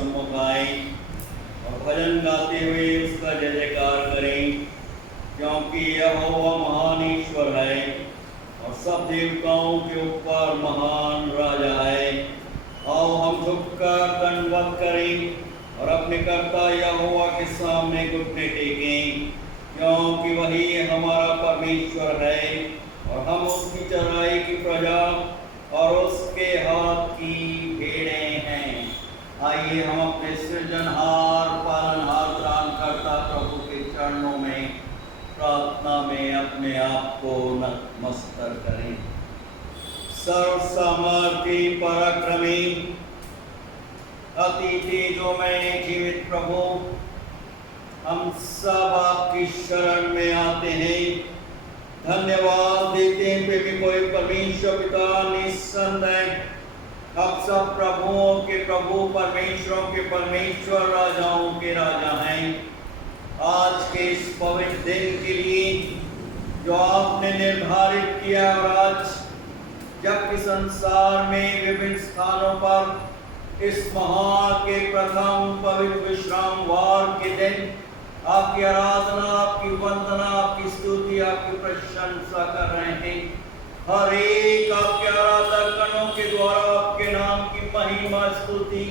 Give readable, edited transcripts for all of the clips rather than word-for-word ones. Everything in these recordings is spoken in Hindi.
सम्मुख आए और भजन गाते हुए उसका जय जयकार करें, क्योंकि यहोवा महान ईश्वर है और सब देवताओं के ऊपर महान राजा है। आओ हम झुककर दंडवत करें और अपने कर्ता यहोवा के सामने घुटने टेकें, क्योंकि वही हमारा परमेश्वर है और हम उसकी चराई की प्रजा और उसके हाथ की भेड़ें हैं। आइए हम अपने सृजनहार पालनहार त्राणकर्ता प्रभु के चरणों में प्रार्थना में अपने आप को नतमस्तक करें। सर्व सामर्थी पराक्रमी अति तेजोमय जीवित प्रभु, हम सब आपकी शरण में आते हैं, धन्यवाद देते हैं कि कोई परमेश्वर पिता निस्संदेह आप सब प्रभुओं के प्रभु परमेश्वरों के परमेश्वर राजाओं के राजा हैं। आज के इस पवित्र दिन के लिए जो आपने निर्धारित किया, और आज जबकि संसार में विभिन्न स्थानों पर इस महान के प्रथम पवित्र विश्रामवार के दिन आपकी आराधना, आपकी वंदना, आपकी स्तुति, आपकी प्रशंसा कर रहे हैं। हर एक आपके आराधक गणों के द्वारा आपके नाम की महिमा, स्तुति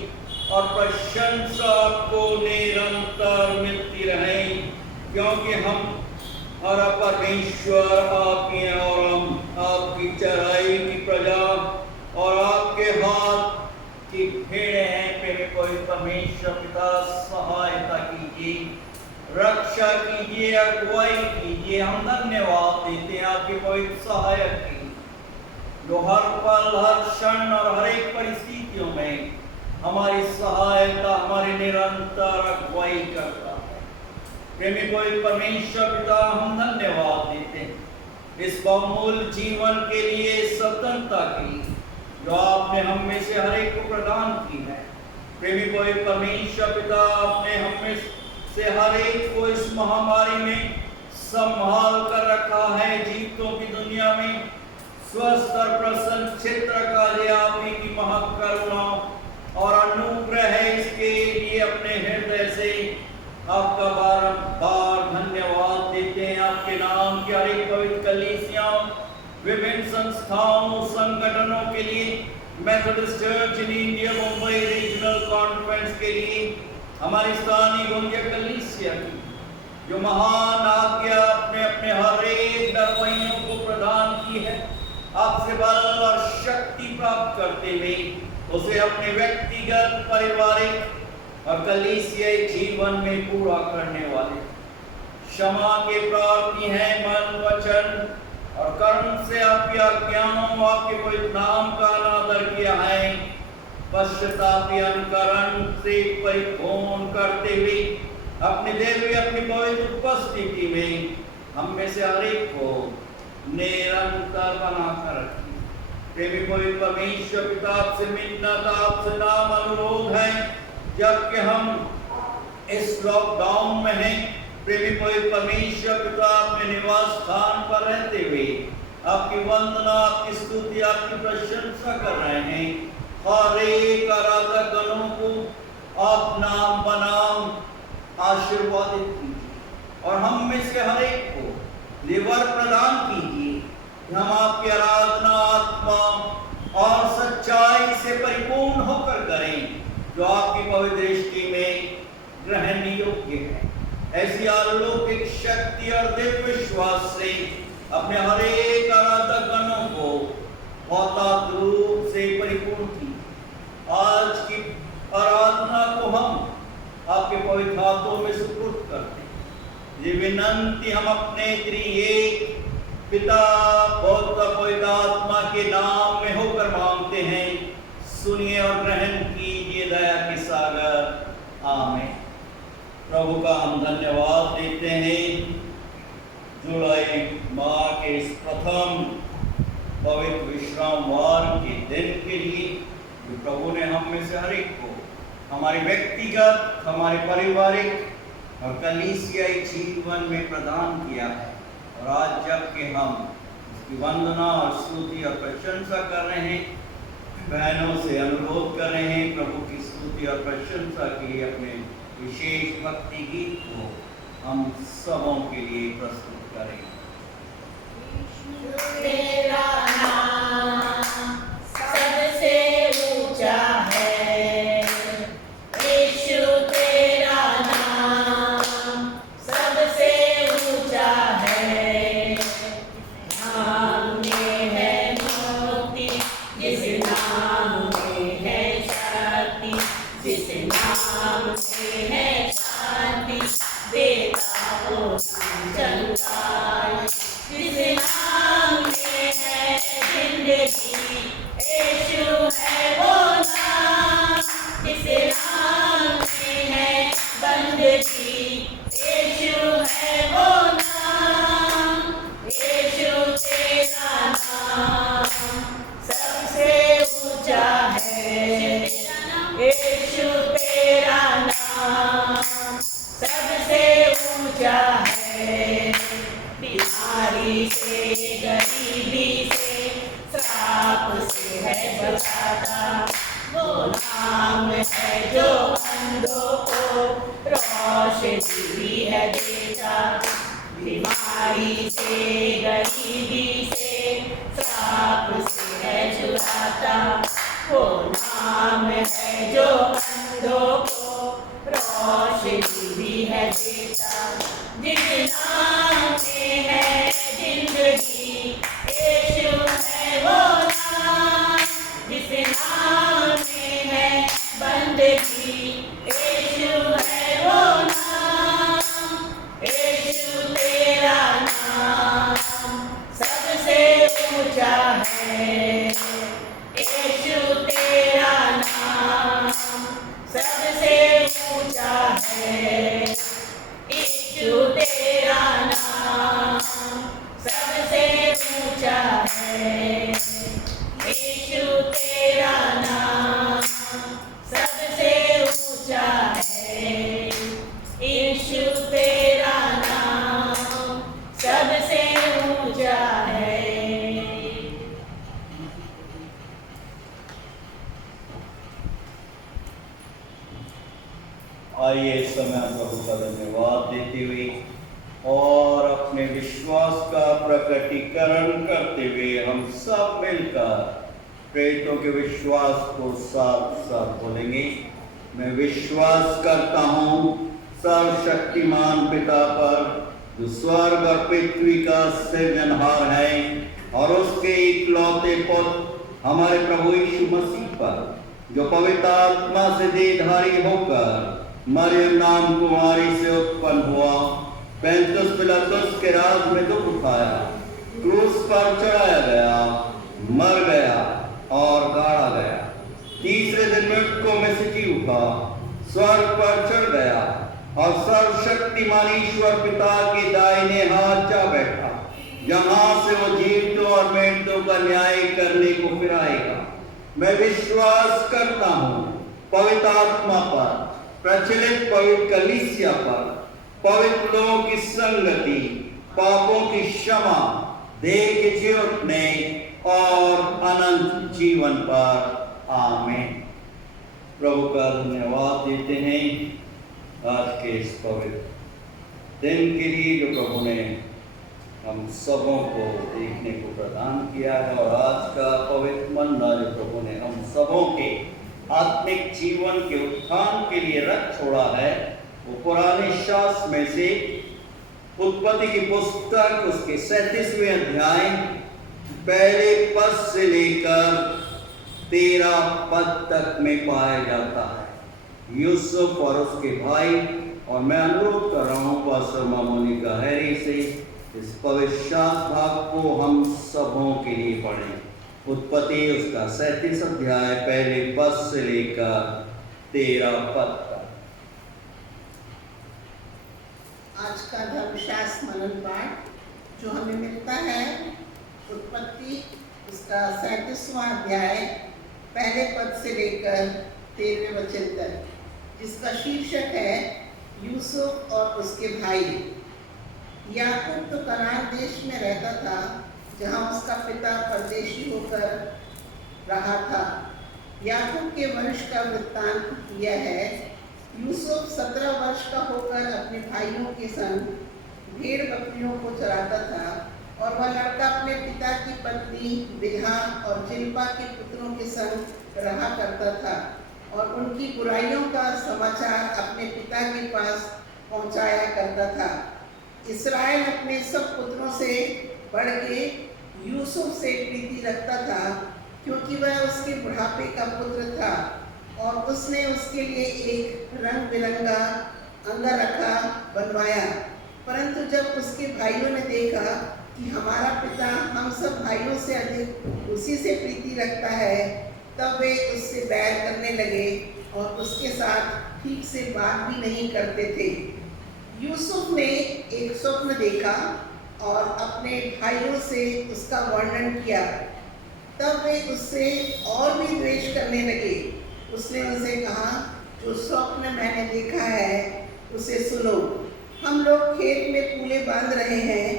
और प्रशंसा आपको निरंतर मिलती रहे, क्योंकि हम हर परमेश्वर आप ही हैं और हम आपकी चराई की प्रजा और आपके हाथ की भेड़ें हैं। मेरे कोई परमेश्वर पिता सहायता कीजिए, रक्षा कीजिए, अगुवाई कीजिए। हम धन्यवाद देते हैं आपके पवित्र सहायक की, जो हर पल हर क्षण और हर एक परिस्थितियों में हमारी सहायता, हमारी निरंतर अगुवाई करता है। प्रेमी कोई परमेश्वर पिता, हम धन्यवाद देते हैं इस बहुमूल्य जीवन के लिए, स्वतंत्रता की जो आपने हम में से हर एक को प्रदान की है। प्रेमी कोई परमेश्वर पिता, आपने हम में से हर एक को इस महामारी में संभाल कर रखा है। जीवों की दुनिया में स्वस्थ और प्रसन्न चित्र का दिया आपने की महाकरुणा और अनुग्रह है। इसके लिए अपने हृदय से आपका बारंबार धन्यवाद देते हैं। आपके नाम की हर एक पवित्र कलीसिया, विभिन्न संस्थाओं संगठनों के लिए, Methodist church in India Mumbai regional conference के लिए, हमारी स्थानीय गुंजिया कलीसिया की जो महान आज्ञा अपने अपने हर एक दरवाइयों को प्रदान की है, आपसे बल और शक्ति प्राप्त करते हुए उसे अपने व्यक्तिगत, पारिवारिक और कलीसियाई जीवन में पूरा करने वाले क्षमा के प्रार्थी हैं। मन, वचन और कर्म से आपकी आज्ञाओं, आपके कोई नाम का अनादर किया है, पश्चातापी अनुकरण से परिपूर्ण करते हुए अपने देवी अपनी पवित्र उपस्थिति में हम में से हर एक को निरंतर बनाकर रखें। प्रेमी कोई परमेश्वर पिता, आपसे मिन्नत, आपसे नाम अनुरोध है, जबकि हम इस लॉकडाउन में हैं, प्रेमी कोई परमेश्वर पिता, अपने निवास स्थान पर रहते हुए आपकी वंदना, आपकी स्तुति, आपकी प्रशंसा कर रहे हैं। हर एक आराधक गणों को आप नाम बनाम आशीर्वादित कीजिए और हम में से हर एक को लिवर प्रदान कीजिए कि हम आपकी आराधना आत्मा और सच्चाई से परिपूर्ण होकर करें, जो आपकी पवित्र दृष्टि में ग्रहण योग्य है। ऐसी अलौकिक शक्ति और दिव्य विश्वास से अपने हर एक आराधक गणों को भौतिक रूप से परिपूर्ण की। आज की आराधना को हम आपके पवित्र हाथों में सुपुर्द करते हैं। ये विनंती हम अपने त्रिएक पिता, पुत्र, पवित्र आत्मा के नाम में होकर मांगते हैं। सुनिए और ग्रहण कीजिए दया के सागर, आमीन। प्रभु का हम धन्यवाद देते हैं जुलाई माह के इस प्रथम पवित्र विश्रामवार के दिन के लिए, जो प्रभु ने हम में से हर एक को हमारे व्यक्तिगत, हमारे पारिवारिक और कलीसियाई जीवन में प्रदान किया है। और आज जबकि हम उसकी वंदना और स्तुति और प्रशंसा कर रहे हैं, बहनों से अनुरोध कर रहे हैं प्रभु की स्तुति और प्रशंसा के लिए अपने विशेष भक्ति गीत को हम सबों के लिए प्रस्तुत करें। तेरा नाम सबसे ऊंचा है, यीशु तेरा नाम सबसे ऊंचा है। नाम में है मुक्ति, जिस नाम में है शक्ति, जिस नाम में है शांति, देता वो चंगाई। जिस नाम में है जिंदगी, यीशु है वो नाम। जिस नाम में है बंदगी, यीशु है वो नाम। यीशु तेरा नाम सबसे ऊंचा है, यीशु तेरा नाम सबसे ऊंचा है। बीमारी से, गरीबी से, श्राप से है बचाता, वो नाम है जो अंधों को रोशनी भी है देता। बीमारी से, गरीबी से, श्राप से है छुड़ाता, वो नाम है जो अंधों को रोशनी भी है देता। जिस नाम में है जिंदगी, यीशु है वो नाम। जिस नाम में है बंदगी, यीशु है वो नाम। यीशु तेरा नाम सबसे ऊंचा है, यीशु तेरा नाम सबसे ऊंचा है। यीशु तेरा नाम सबसे ऊंचा है, यीशु तेरा नाम सबसे ऊंचा है। यीशु तेरा नाम सबसे ऊंचा है। आइए इस समय प्रभु का धन्यवाद देते हुए और अपने विश्वास का प्रकटीकरण करते हुए हम सब मिलकर प्रेरितों के विश्वास को साथ साथ बोलेंगे। मैं विश्वास करता हूँ सर्वशक्तिमान पिता पर, जो स्वर्ग और पृथ्वी का सृजनहार है, और उसके इकलौते पुत्र हमारे प्रभु यीशु मसीह पर, जो पवित्र आत्मा से देहधारी होकर मरियम नाम कुमारी से उत्पन्न हुआ, पैंतुस पिलातुस के राज में दुख उठाया, क्रूस पर चढ़ाया गया, मर गया और गाड़ा गया, तीसरे दिन मृतकों में से जी उठा, स्वर्ग पर चढ़ गया और सर्वशक्तिमान ईश्वर पिता के दाहिने हाथ जा बैठा, जहां से वो जीवितों और मृतों का न्याय करने को फिर आएगा। मैं विश्वास करता हूँ पवित्र आत्मा पर, प्रचलित पवित्र कलीसिया पर, पवित्र लोगों की संगति, पापों की क्षमा, देह के जी उठने और अनंत जीवन पर। आमीन। प्रभु का धन्यवाद देते हैं आज के इस पवित्र दिन के लिए जो प्रभु ने हम सबों को देखने को प्रदान किया है, और आज का पवित्र मन्ना जो प्रभु ने हम सबों के आत्मिक जीवन के उत्थान के लिए रख छोड़ा है, वो पुराने शास्त्र में से उत्पत्ति की पुस्तक उसके 37वें अध्याय पहले पद से लेकर 13 पद तक में पाया जाता है। यूसुफ और उसके भाई, और मैं अनुरोध कर रहा हूँ पास्टर मामोनी गहरी से इस पवित्र शास्त्र भाग को हम सबों के लिए पढ़ें। उत्पत्ति उसका 37 अध्याय पहले पद से लेकर 13 पद तक। आज का धर्मशास्त्र मनन पाठ जो हमें मिलता है उत्पत्ति उसका 37वां अध्याय पहले पद से लेकर 13वें वचन तक, जिसका शीर्षक है यूसुफ और उसके भाई। याकूब तो कनान देश में रहता था, जहाँ उसका पिता परदेशी होकर रहा था। याकूब के वंश का वृत्तांत यह है। यूसुफ 17 वर्ष का होकर अपने भाइयों के संग भेड़ बकरियों को चराता था, और वह लड़का अपने पिता की पत्नी बिल्हा और जिल्पा के पुत्रों के संग रहा करता था, और उनकी बुराइयों का समाचार अपने पिता के पास पहुंचाया करता था। इस्राएल अपने सब पुत्रों से बढ़ के यूसुफ से प्रीति रखता था, क्योंकि वह उसके बुढ़ापे का पुत्र था, और उसने उसके लिए एक रंग बिरंगा अंगरखा बनवाया। परंतु जब उसके भाइयों ने देखा कि हमारा पिता हम सब भाइयों से अधिक उसी से प्रीति रखता है, तब वे उससे बैर करने लगे और उसके साथ ठीक से बात भी नहीं करते थे। यूसुफ ने एक स्वप्न देखा और अपने भाइयों से उसका वर्णन किया। तब वे उससे और भी द्वेष करने लगे। उसने उनसे कहा, जो स्वप्न मैंने देखा है उसे सुनो। हम लोग खेत में पूले बांध रहे हैं,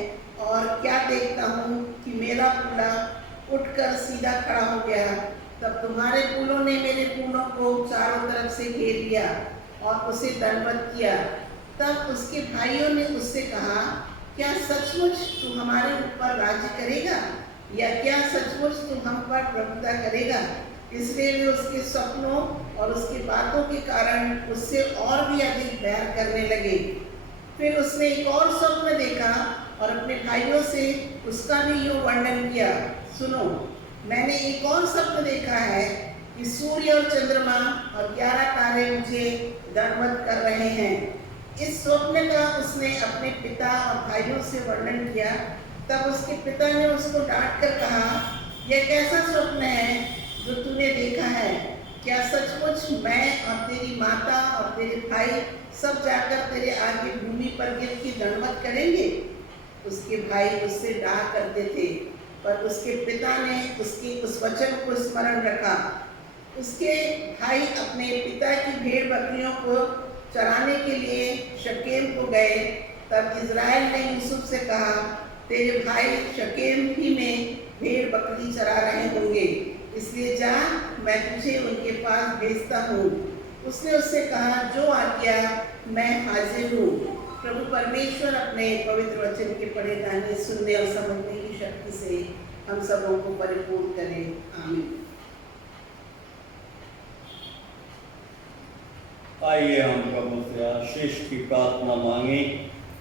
और क्या देखता हूँ कि मेरा पूला उठकर सीधा खड़ा हो गया। तब तुम्हारे पूलों ने मेरे पूलों को चारों तरफ से घेर लिया और उसे दंडवत किया। तब उसके भाइयों ने उससे कहा, क्या सचमुच तू हमारे ऊपर राज्य करेगा, या क्या सचमुच तू हम पर प्रभुता करेगा? इसलिए वे उसके सपनों और उसकी बातों के कारण उससे और भी अधिक बैर करने लगे। फिर उसने एक और स्वप्न देखा और अपने भाइयों से उसका भी यूँ वर्णन किया। सुनो, मैंने एक और स्वप्न देखा है कि सूर्य और चंद्रमा और 11 तारे मुझे दंडवत कर रहे हैं। इस स्वप्न का उसने अपने पिता और भाइयों से वर्णन किया। तब उसके पिता ने उसको डांट कर कहा, यह कैसा स्वप्न है जो तूने देखा है? क्या सचमुच मैं और तेरी माता और तेरे भाई सब जाकर तेरे आगे भूमि पर गिर के दंडवत करेंगे? उसके भाई उससे डाह करते थे, पर उसके पिता ने उसके उस वचन को स्मरण रखा। उसके भाई अपने पिता की भेड़ बकरियों को चराने के लिए शकेम को गए। तब इज़राइल ने यूसुफ से कहा, तेरे भाई शकेम ही में भेड़ बकरी चरा रहे होंगे, इसलिए जा, मैं तुझे उनके पास भेजता हूँ। उसने उससे कहा, जो आज्ञा, मैं हाजिर हूँ। प्रभु परमेश्वर अपने पवित्र वचन के पढ़े जाने, सुनने और समझने की शक्ति से हम सबों को परिपूर्ण करे। आमीन। आइए हम प्रभु से आशीष की प्रार्थना मांगे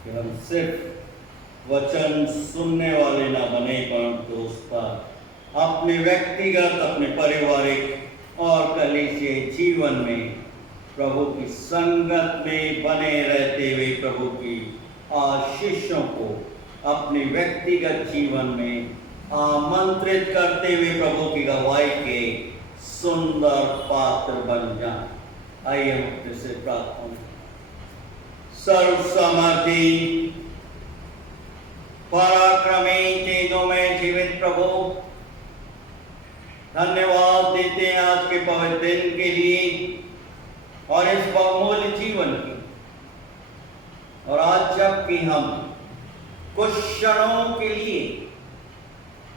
कि हम सिर्फ वचन सुनने वाले ना बने, परंतु उसका अपने व्यक्तिगत, अपने पारिवारिक और कलीसियाई जीवन में प्रभु की संगत में बने रहते हुए प्रभु की आशीषों को अपने व्यक्तिगत जीवन में आमंत्रित करते हुए प्रभु की गवाही के सुंदर पात्र बन जाएं। आइए हम फिर से प्रार्थना। सर्वसमर्थी पराक्रमी तेजों में जीवित प्रभु, धन्यवाद देते हैं आज के पवित्र दिन के लिए और इस बहुमूल्य जीवन की। और आज जबकि हम कुछ क्षणों के लिए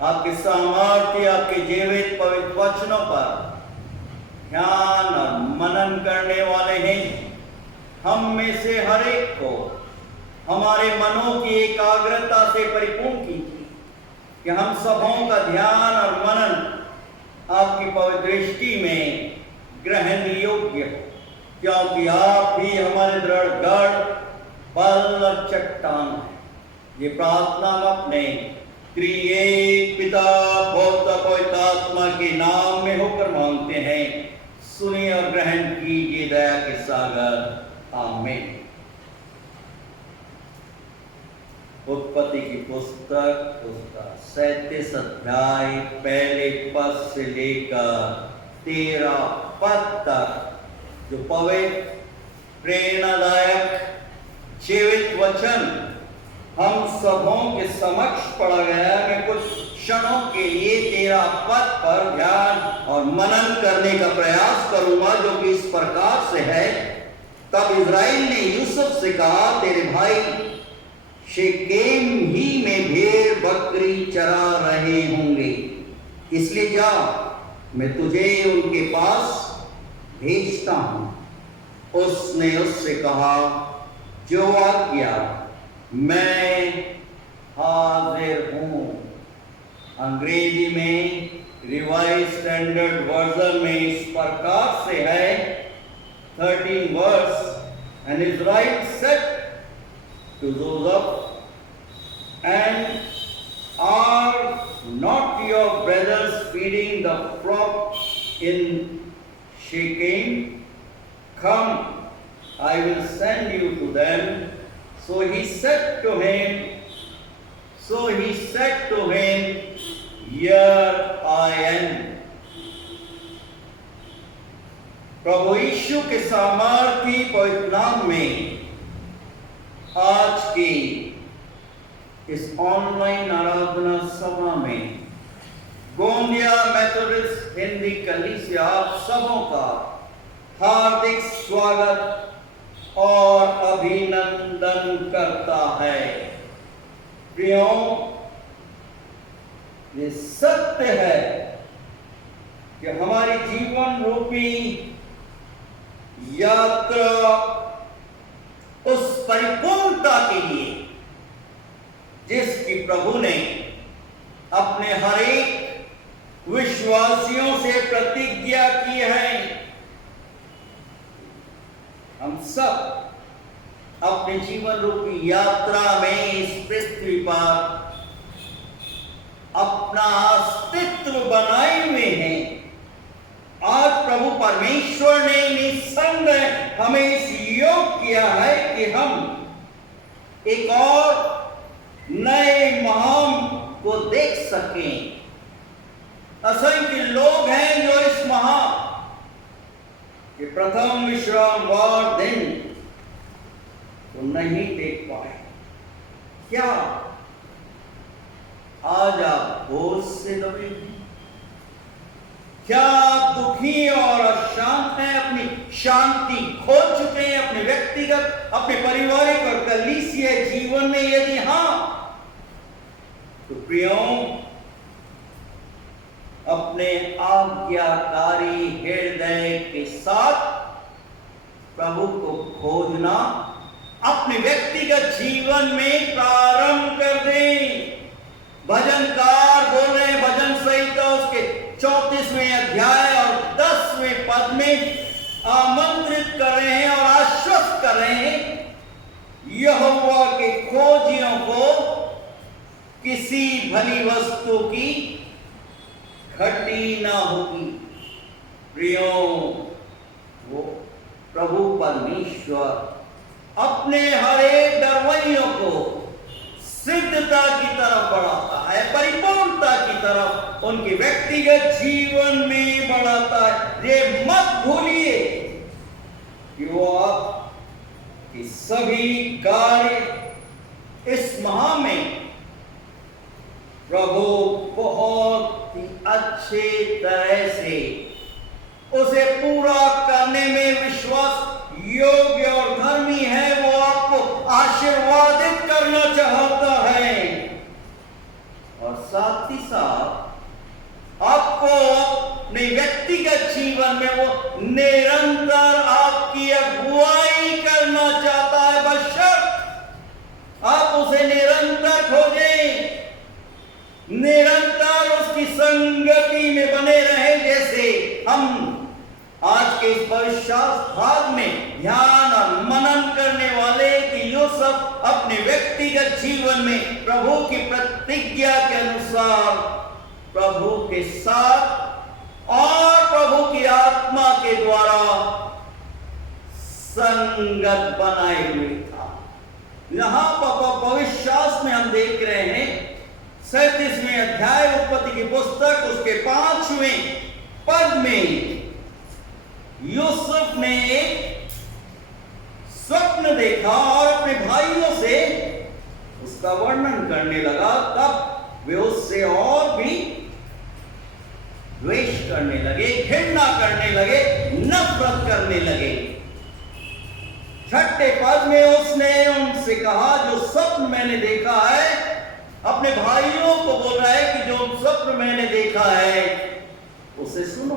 आपके सामर्थ्य, आपके जीवित पवित्र वचनों पर ध्यान और मनन करने वाले हैं, हम में से हर एक को हमारे मनों की एकाग्रता से परिपूर्ण कीजिए कि हम सबों का ध्यान और मनन आपकी पवित्र दृष्टि में ग्रहण योग्य हो, क्योंकि आप ही हमारे दृढ़ गढ़, बल और चट्टान है। ये प्रार्थना हम अपने त्रिएक पिता, पुत्र, पवित्र आत्मा के नाम में होकर मांगते हैं। सुनिए और ग्रहण कीजिए दया के सागर। आमीन। उत्पत्ति की पुस्तक उसका 37 अध्याय पहले पद से लेकर 13 पद तक जो पवित्र, प्रेरणादायक, जीवित वचन हम सबों के समक्ष पढ़ा गया। मैं कुछ क्षणों के लिए 13 पद पर ध्यान और मनन करने का प्रयास करूंगा, जो कि इस प्रकार से है। तब इज़राइल ने यूसुफ से कहा, तेरे भाई शेकेम ही में भेड़ बकरी चरा रहे होंगे, इसलिए जा, मैं तुझे उनके पास भेजता हूं। उसने उससे कहा, जो आज्ञा, मैं हाजिर हूं। अंग्रेजी में रिवाइज स्टैंडर्ड वर्जन में इस प्रकार से है, 13 verse, and Israel said to Joseph, and are not your brothers feeding the flock in Shechem? Come, I will send you to them. So he said to him, Here I am. प्रभु यीशु के सामर्थी पवित्र नाम में आज की इस ऑनलाइन आराधना सभा में गोंदिया मेथोडिस्ट हिंदी कलीसिया आप सबों का हार्दिक स्वागत और अभिनंदन करता है। प्रियों, ये सत्य है कि हमारी जीवन रूपी यात्रा उस परिपूर्णता के लिए जिसकी प्रभु ने अपने हर एक विश्वासियों से प्रतिज्ञा की है, हम सब अपने जीवन रूपी यात्रा में इस पृथ्वी पर अपना अस्तित्व बनाए हुए हैं। आज प्रभु परमेश्वर ने निसंदेह हमें इस योग किया है कि हम एक और नए महाम को देख सकें। असंख्य लोग हैं जो इस महा के प्रथम विश्रामवार दिन को नहीं देख पाए। क्या आज आप बोझ से दबे हैं? क्या आप दुखी और अशांत हैं? अपनी शांति खो चुके हैं अपने व्यक्तिगत, अपने पारिवारिक और कलीसिया जीवन में? यदि हां, तो प्रियों, अपने आज्ञाकारी हृदय के साथ प्रभु को खोजना अपने व्यक्तिगत जीवन में प्रारंभ कर दें। भजनकार बोल रहे हैं, भजन संहिता उसके 34वें अध्याय और 10वें पद में आमंत्रित कर रहे हैं और आश्वस्त कर रहे हैं, यहोवा के खोजियों को किसी भली वस्तु की घटी ना होगी। प्रियों, वो प्रभु परमेश्वर अपने हर एक डरवैयों को सिद्धता की तरफ बढ़ाता है, परिपूर्णता की तरफ उनके व्यक्तिगत जीवन में बढ़ाता है। ये मत भूलिए कि वो आपके सभी कार्य इस माह में प्रभु बहुत ही अच्छे तरह से उसे पूरा करने में विश्वास योग्य और धर्मी है। वो आपको आशीर्वादित करना चाहता है और साथ ही साथ आपको अपने व्यक्तिगत जीवन में वो निरंतर आपकी अगुवाई करना चाहता है, बशर्ते आप उसे निरंतर खोजें, निरंतर उसकी संगति में बने रहें। जैसे हम आज के इस पवित्र भाग में ध्यान और मनन करने वाले कि यूसुफ अपने व्यक्तिगत जीवन में प्रभु की प्रतिज्ञा के अनुसार प्रभु के साथ और प्रभु की आत्मा के द्वारा संगत बनाए हुए था। यहां पर पवित्र शास्त्र में हम देख रहे हैं 37वें अध्याय उत्पत्ति की पुस्तक उसके 5वें पद में यूसुफ ने एक स्वप्न देखा और अपने भाइयों से उसका वर्णन करने लगा। तब वे उससे और भी द्वेष करने लगे, घृणा करने लगे, नफरत करने लगे। 6ठे पद में उसने उनसे कहा, जो स्वप्न मैंने देखा है, अपने भाइयों को बोल रहा है कि जो स्वप्न मैंने देखा है उसे सुनो।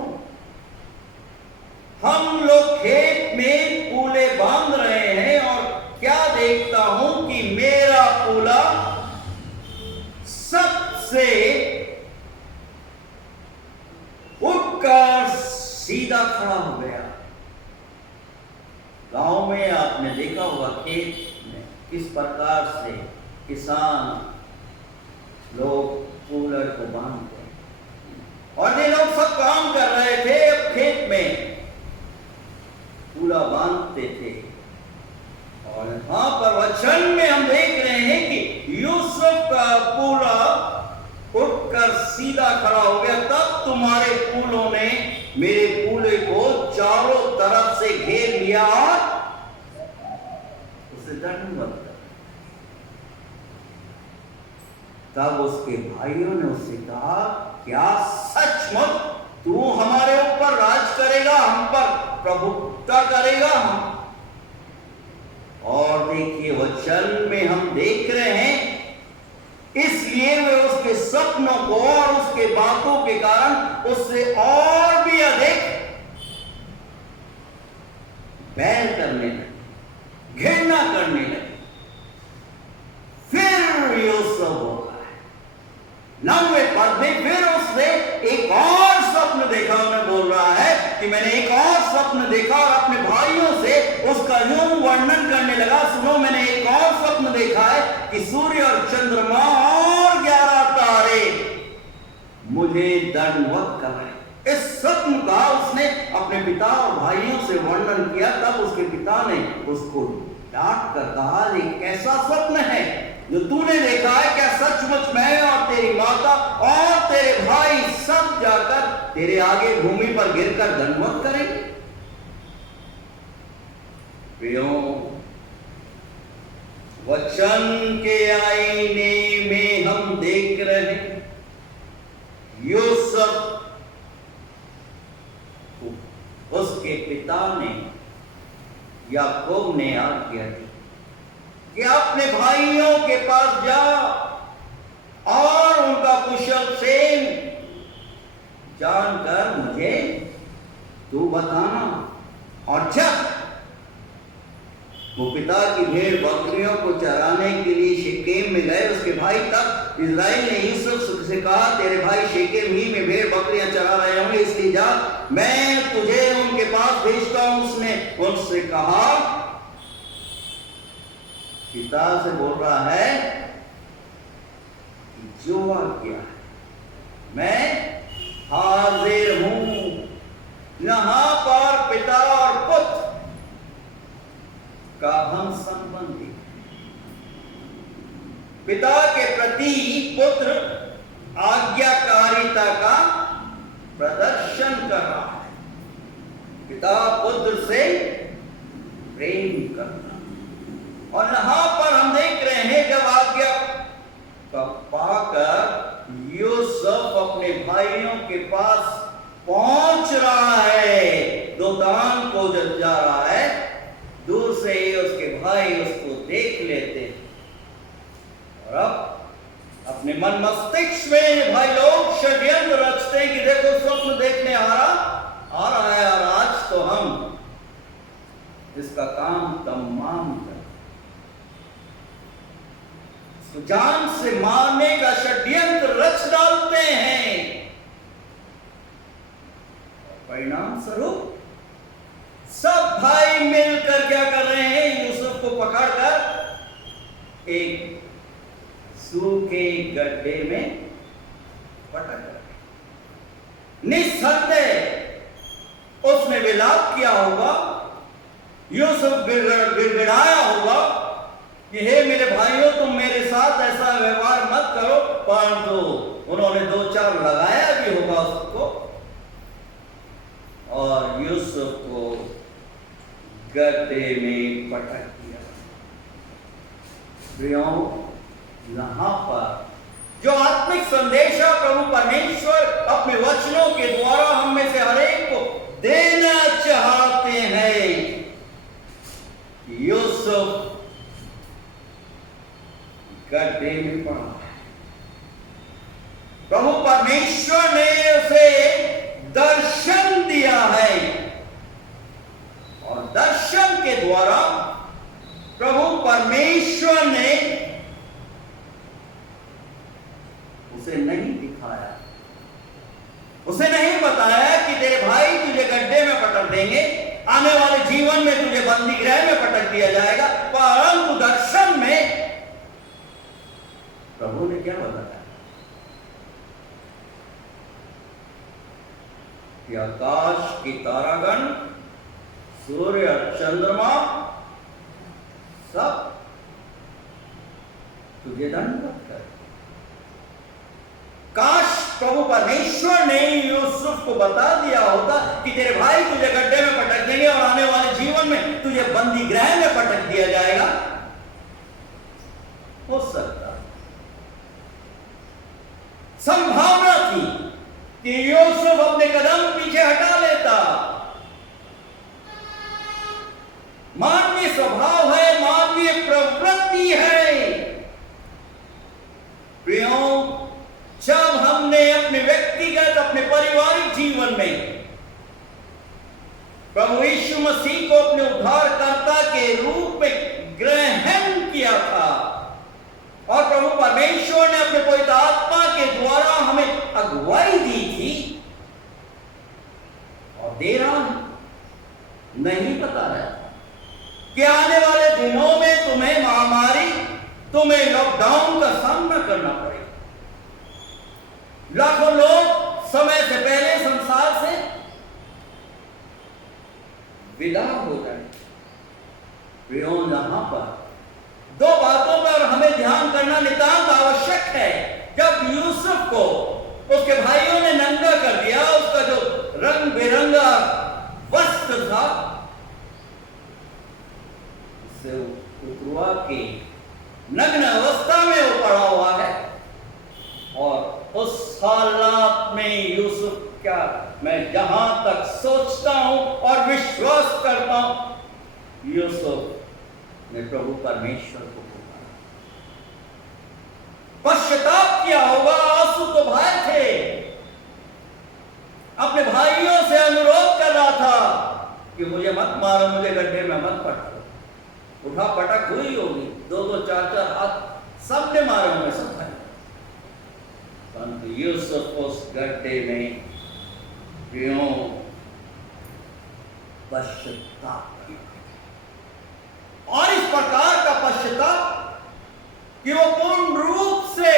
सीधा खड़ा हो गया। गांव में आपने देखा होगा खेत में किस प्रकार से किसान लोग कूलर को बांधते हैं, और ये लोग सब काम कर रहे थे, खेत में कूला बांधते थे। और यहां पर वचन में हम देख रहे हैं कि यूसुफ का कूला उठकर सीधा खड़ा हो गया। तब तुम्हारे कूलों ने मेरे कूले को चारों तरफ से घेर लिया और उसे दंडवत कर। तब उसके भाइयों ने उससे कहा, क्या सचमुच तू हमारे ऊपर राज करेगा, हम पर प्रभुत्व करेगा? हम और देखिए वचन में हम देख रहे हैं, इसलिए वे उसके सपनों को और उसके बातों के कारण उससे और भी अधिक बैर करने लगे, घृणा करने लगे। फिर यूसुफ होता है 9वें पद में, फिर उसने एक और स्वप्न देखा। उन्हें बोल रहा है कि मैंने एक और स्वप्न देखा, और अपने भाइयों से उसका यूं वर्णन करने लगा, सुनो मैंने एक और स्वप्न देखा है कि सूर्य और चंद्रमा और 11 तारे मुझे दंडवत कर रहे हैं। इस स्वप्न का उसने अपने पिता और भाइयों से वर्णन किया। तब उसके पिता ने उसको डांट कर कहा, ये कैसा स्वप्न है जो तूने देखा है? क्या सचमुच मैं और तेरी माता और तेरे भाई सब जाकर तेरे आगे भूमि पर गिरकर दंडवत करेंगे? प्रियों, वचन के आईने में हम देख रहे हैं यूसुफ, उसके पिता ने, याकूब ने आज्ञा दी कि अपने भाइयों के पास जा और उनका कुशल क्षेम जानकर मुझे तू बताना। और जब वो पिता की भेड़ बकरियों को चराने के लिए शेकेम में गए, उसके भाई, तब इस्राएल ने यूसुफ से कहा, तेरे भाई शेकेम ही में भेड़ बकरियां चरा रहे होंगे, इसलिए जा, मैं तुझे उनके पास भेजता हूं। उसने उनसे कहा, पिता से बोल रहा है कि जो आज्ञा है मैं हाजिर हूं। यहां पर पिता और पुत्र का हम संबंधी, पिता के प्रति पुत्र आज्ञाकारिता का प्रदर्शन कर रहा है। पिता पुत्र से प्रेम करना। और यहां पर हम देख रहे हैं जब आज्ञा का पाकर यूसुफ अपने भाइयों के पास पहुंच रहा है, दोदान को जब जा रहा है, दूर से ही उसके भाई उसको देख लेते हैं और अब अपने मन मस्तिष्क में भाई लोग षड्यंत्र रचते हैं कि देखो स्वप्न देखने आ रहा है और आज तो हम इसका काम तमाम कर, जान से मारने का षड्यंत्र रच डालते हैं। परिणाम स्वरूप सब भाई मिलकर क्या कर रहे हैं? यूसुफ को पकड़कर एक सूखे गड्ढे में पटक रहे। निस्संदेह उसने विलाप किया होगा, यूसुफ गिड़गिड़ाया होगा कि हे मेरे भाइयों, तुम मेरे साथ ऐसा व्यवहार मत करो, परंतु उन्होंने 2-4 लगाया भी होगा उसको और यूसुफ को गड्ढे में पटक दिया। प्रियों, यहां पर जो आत्मिक संदेश प्रभु परमेश्वर अपने वचनों के द्वारा हम में से हरेक को देना चाहते हैं, यूसुफ गड्ढे में पड़ा है। प्रभु परमेश्वर ने उसे दर्शन दिया है और दर्शन के द्वारा प्रभु परमेश्वर ने उसे नहीं दिखाया, उसे नहीं बताया कि तेरे भाई तुझे गड्ढे गड्ढे में पटक देंगे, आने वाले जीवन में तुझे बंदी गृह में पटक दिया जाएगा। परंतु दर्शन में प्रभु ने क्या बताया कि आकाश की तारागण, सूर्य और चंद्रमा सब तुझे दंडवत करे। काश प्रभु परमेश्वर ने यूसुफ को बता दिया होता कि तेरे भाई तुझे गड्ढे में पटक देंगे और आने वाले जीवन में तुझे बंदी गृह में पटक दिया जाएगा। हो सकता संभावना थी कि यूसुफ अपने कदम पीछे हटा लेता। मानवीय स्वभाव है, मानवीय प्रवृत्ति है। प्रियों, जब हमने अपने व्यक्तिगत, अपने पारिवारिक जीवन में प्रभु यीशु मसीह को अपने उद्धारकर्ता के रूप में ग्रहण किया था और प्रभु परमेश्वर ने अपने पवित्र आत्मा के द्वारा हमें अगुवाई दी थी और दे रहा है, नहीं बता रहा कि आने वाले दिनों में तुम्हें महामारी, तुम्हें लॉकडाउन का सामना करना पड़ेगा। लाखों लोग समय से पहले संसार से विदा हो गए। प्रियों, यहां पर दो बातों पर हमें ध्यान करना नितांत आवश्यक है। जब यूसुफ को उसके भाइयों ने नंगा कर दिया, उसका जो रंग बिरंगा वस्त्र था उससे उतरवा के नग्न अवस्था में वो पड़ा हुआ है और उस हालात में यूसुफ क्या, मैं जहां तक सोचता हूं और विश्वास करता हूं, यूसुफ ने प्रभु परमेश्वर को पुकारा, पश्चाताप किया होगा, आंसू तो भाई थे, अपने भाइयों से अनुरोध कर रहा था कि मुझे मत मारो, मुझे गड्ढे में मत पटको। उठा पटक हुई होगी, 2-2, 4-4 हाथ सबने मारे होंगे सब भाई। परंतु यूसुफ उस गड्ढे में क्यों पश्चाताप, और इस प्रकार का पश्चाताप कि वो पूर्ण रूप से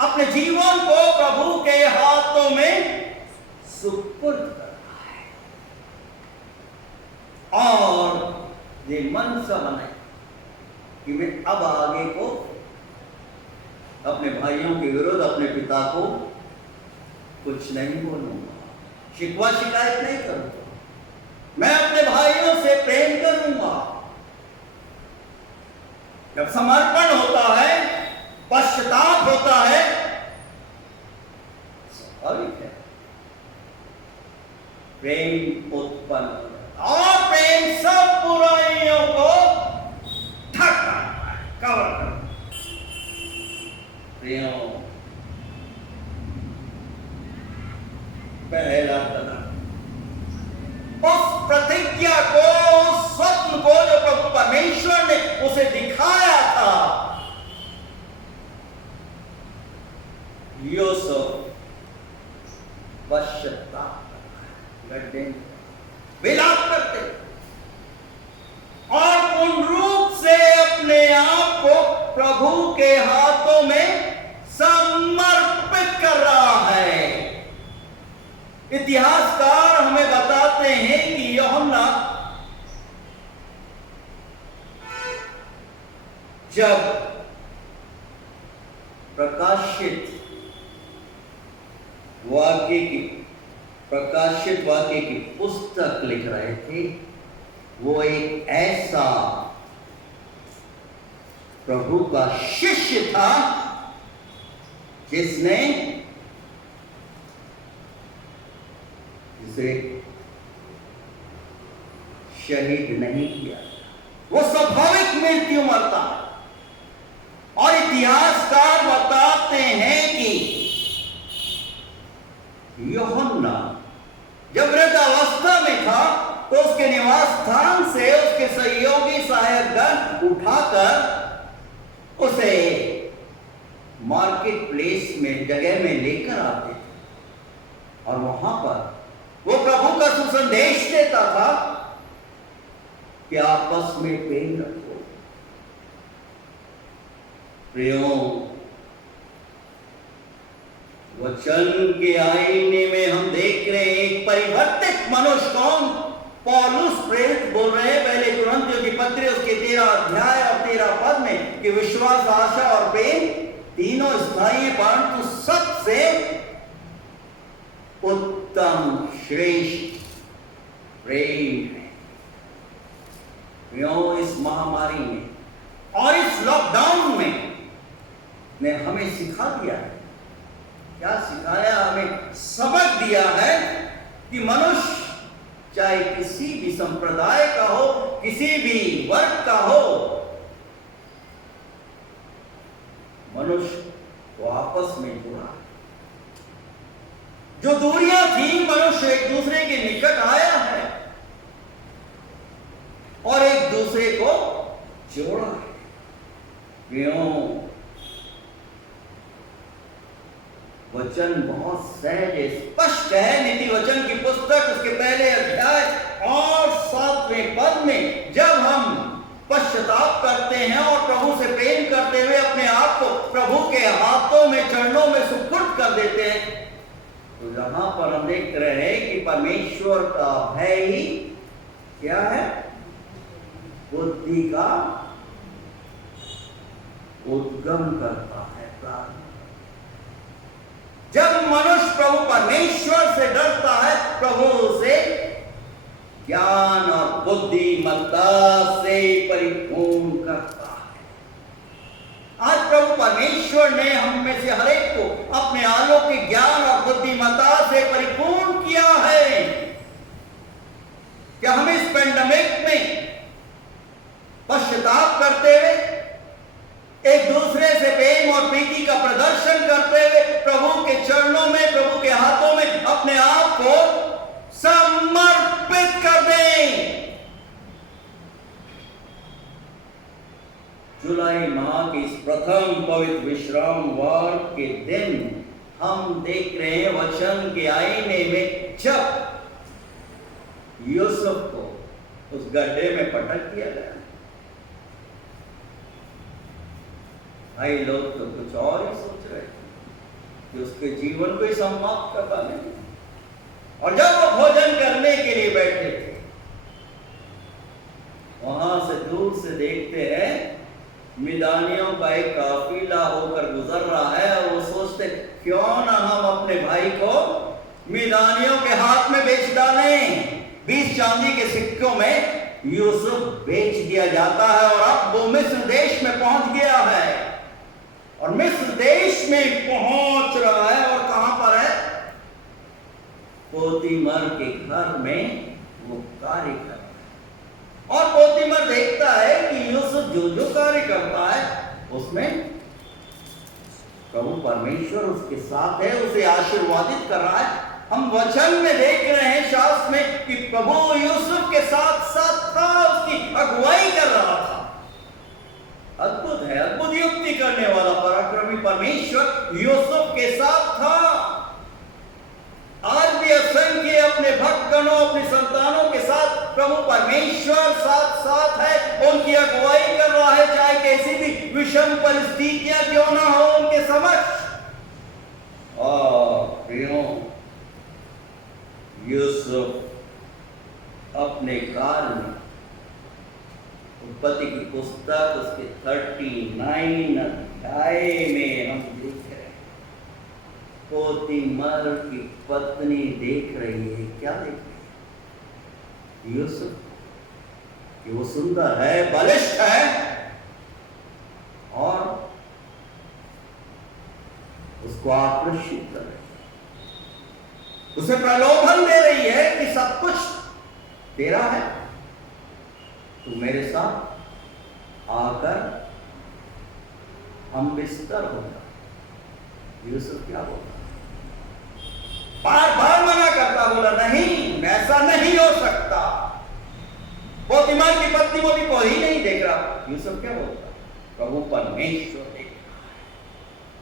अपने जीवन को प्रभु के हाथों में सुपुर्द कर रहा है और ये मन सा बने कि मैं अब आगे को अपने भाइयों के विरुद्ध, अपने पिता को कुछ नहीं बोलूंगा, शिकवा शिकायत नहीं करूंगा, मैं अपने भाइयों से प्रेम करूंगा। जब समर्पण होता है, पश्चाताप होता है, स्वाभाविक है प्रेम उत्पन्न और प्रेम सब बुराइयों को ढक करता है, कवर करता है। प्रियों, पहला कदम उस प्रतिज्ञा को, उस स्वप्न को जो प्रभु परमेश्वर ने उसे दिखाया था, यूसुफ पश्चाताप गड्ढे विलाप करते और पूर्ण रूप से अपने आप को प्रभु के हाथों में समर्पित कर रहा है। इतिहासकार हमें बताते हैं कि यूहन्ना जब प्रकाशित वाक्य की पुस्तक लिख रहे थे, वो एक ऐसा प्रभु का शिष्य था जिसने इसे शहीद नहीं किया, वो स्वाभाविक मृत्यु मरता है। और इतिहासकार बताते हैं कि यूहन्ना जब वृद्धावस्था में था तो उसके निवास स्थान से उसके सहयोगी सहायकगण उठाकर उसे मार्केट प्लेस में जगह में लेकर आते थे और वहां पर वो प्रभु का सुसंदेश देता था कि आपस में प्रेम रखो। प्रियो, वचन के आईने में हम देख रहे हैं एक परिवर्तित मनुष्य। कौन? पौलुस प्रेरित बोल रहे हैं पहले कुरिन्थियों की पत्री उसके 13 अध्याय और 13 पद में कि विश्वास, आशा और प्रेम तीनों स्थायी हैं, परंतु सबसे उत्तम श्रेष्ठ प्रेम है। क्यों? इस महामारी में और इस लॉकडाउन में ने हमें सिखा दिया है। क्या सिखाया? हमें सबक दिया है कि मनुष्य चाहे किसी भी संप्रदाय का हो, किसी भी वर्ग का हो, मनुष्य को आपस में जुड़ा। जो दूरियां थी, मनुष्य एक दूसरे के निकट आया है और एक दूसरे को जोड़ा है। क्यों? वचन बहुत सहज स्पष्ट है। नीति वचन की पुस्तक उसके पहले अध्याय और 7वें पद में जब हम पश्चाताप करते हैं और प्रभु से प्रेम करते हुए अपने आप को प्रभु के हाथों में, चरणों में सुपुर्द कर देते हैं, तो जहां पर हम देख रहे हैं कि परमेश्वर का भय ही क्या है? बुद्धि का उद्गम करता है। जब मनुष्य प्रभु परमेश्वर से डरता है, प्रभु से ज्ञान और बुद्धिमत्ता से परिपूर्ण करता है। आज प्रभु परमेश्वर ने हम में से हर एक को अपने अलौकिक ज्ञान और बुद्धिमत्ता से परिपूर्ण किया है। क्या हम इस पेंडेमिक में पश्चाताप करते हुए, एक दूसरे से प्रेम और प्रीति का प्रदर्शन करते हुए प्रभु के चरणों में, प्रभु के हाथों में अपने आप को समर्पित कर दें? जुलाई माह के इस प्रथम पवित्र विश्रामवार के दिन हम देख रहे हैं वचन के आईने में जब यूसुफ को उस गड्ढे में पटक दिया गया। भाई लोग तो कुछ और ही सोच रहे थे कि उसके जीवन को ही समाप्त कर डालेंगे। और जब वो भोजन करने के लिए बैठे थे, वहां से दूर से देखते हैं मिदानियों का एक काफिला होकर गुजर रहा है और वो सोचते क्यों ना हम अपने भाई को मिदानियों के हाथ में बेच डालें। 20 चांदी के सिक्कों में यूसुफ बेच दिया जाता है और अब वो मिस्र देश में पहुंच गया है और मिस्र देश में पहुंच रहा है। और कहां पर है? पोतीमर के घर में वो कार्य कर रहा है और पोतीमर देखता है कि यूसुफ जो जो कार्य करता है उसमें प्रभु परमेश्वर उसके साथ है, उसे आशीर्वादित कर रहा है। हम वचन में देख रहे हैं शास्त्र में कि प्रभु यूसुफ के साथ साथ था, उसकी अगुवाई कर रहा था। अद्भुत है, अद्भुत युक्ति करने वाला पराक्रमी परमेश्वर यूसुफ के साथ था। आज भी असंख्य अपने भक्तगणों, अपने संतानों के साथ प्रभु परमेश्वर साथ साथ है, उनकी अगुवाई कर रहा है, चाहे कैसी भी विषम परिस्थितियां क्यों ना हो उनके समक्ष। और प्रियों, यूसुफ अपने काल में उत्पत्ति की पुस्तक उसके 39 अध्याय में हम देख रहे हैं पोतीमर की पत्नी देख रही है। क्या देख रही है? यूसुफ कि वो सुंदर है, बलिष्ठ है और उसको आकर्षित कर रही है, उसे प्रलोभन दे रही है कि सब कुछ तेरा है, तू मेरे साथ आकर हम बिस्तर होगा। यूसुफ क्या बोला? बार बार मना करता, बोला नहीं, ऐसा नहीं हो सकता। पोतीमर की पत्नी मोती को ही नहीं देख रहा। यूसुफ क्या बोलता? प्रभु परमेश्वर देख रहा है,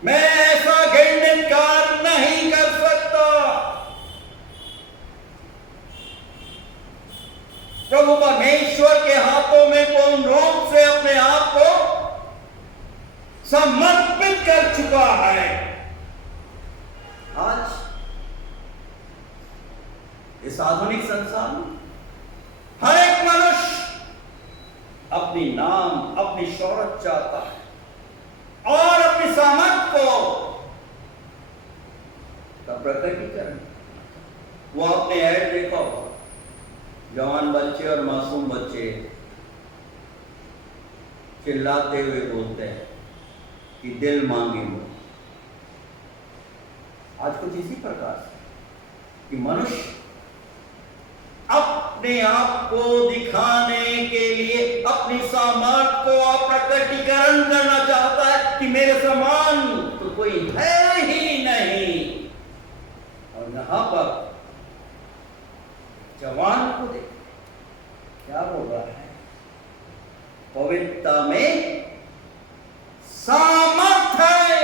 मैं ऐसा घृणित कार्य नहीं कर सकता। प्रभु परमेश्वर के हाथों में पूर्ण रूप से अपने आप को समर्पित कर चुका है। आज इस आधुनिक संसार में हर एक मनुष्य अपनी नाम, अपनी शोहरत चाहता है और अपनी सामर्थ को का प्रकटीकरण। वो आपने ऐड देखा होगा, जवान बच्चे और मासूम बच्चे चिल्लाते हुए बोलते हैं कि दिल मांगे वो। आज कुछ इसी प्रकार से कि मनुष्य अपने आप को दिखाने के लिए अपनी सामर्थ को प्रकटीकरण करना चाहता है कि मेरे समान तो कोई है ही नहीं। और यहां पर जवान को देख क्या बोल रहा है, पवित्रता में सामर्थ है।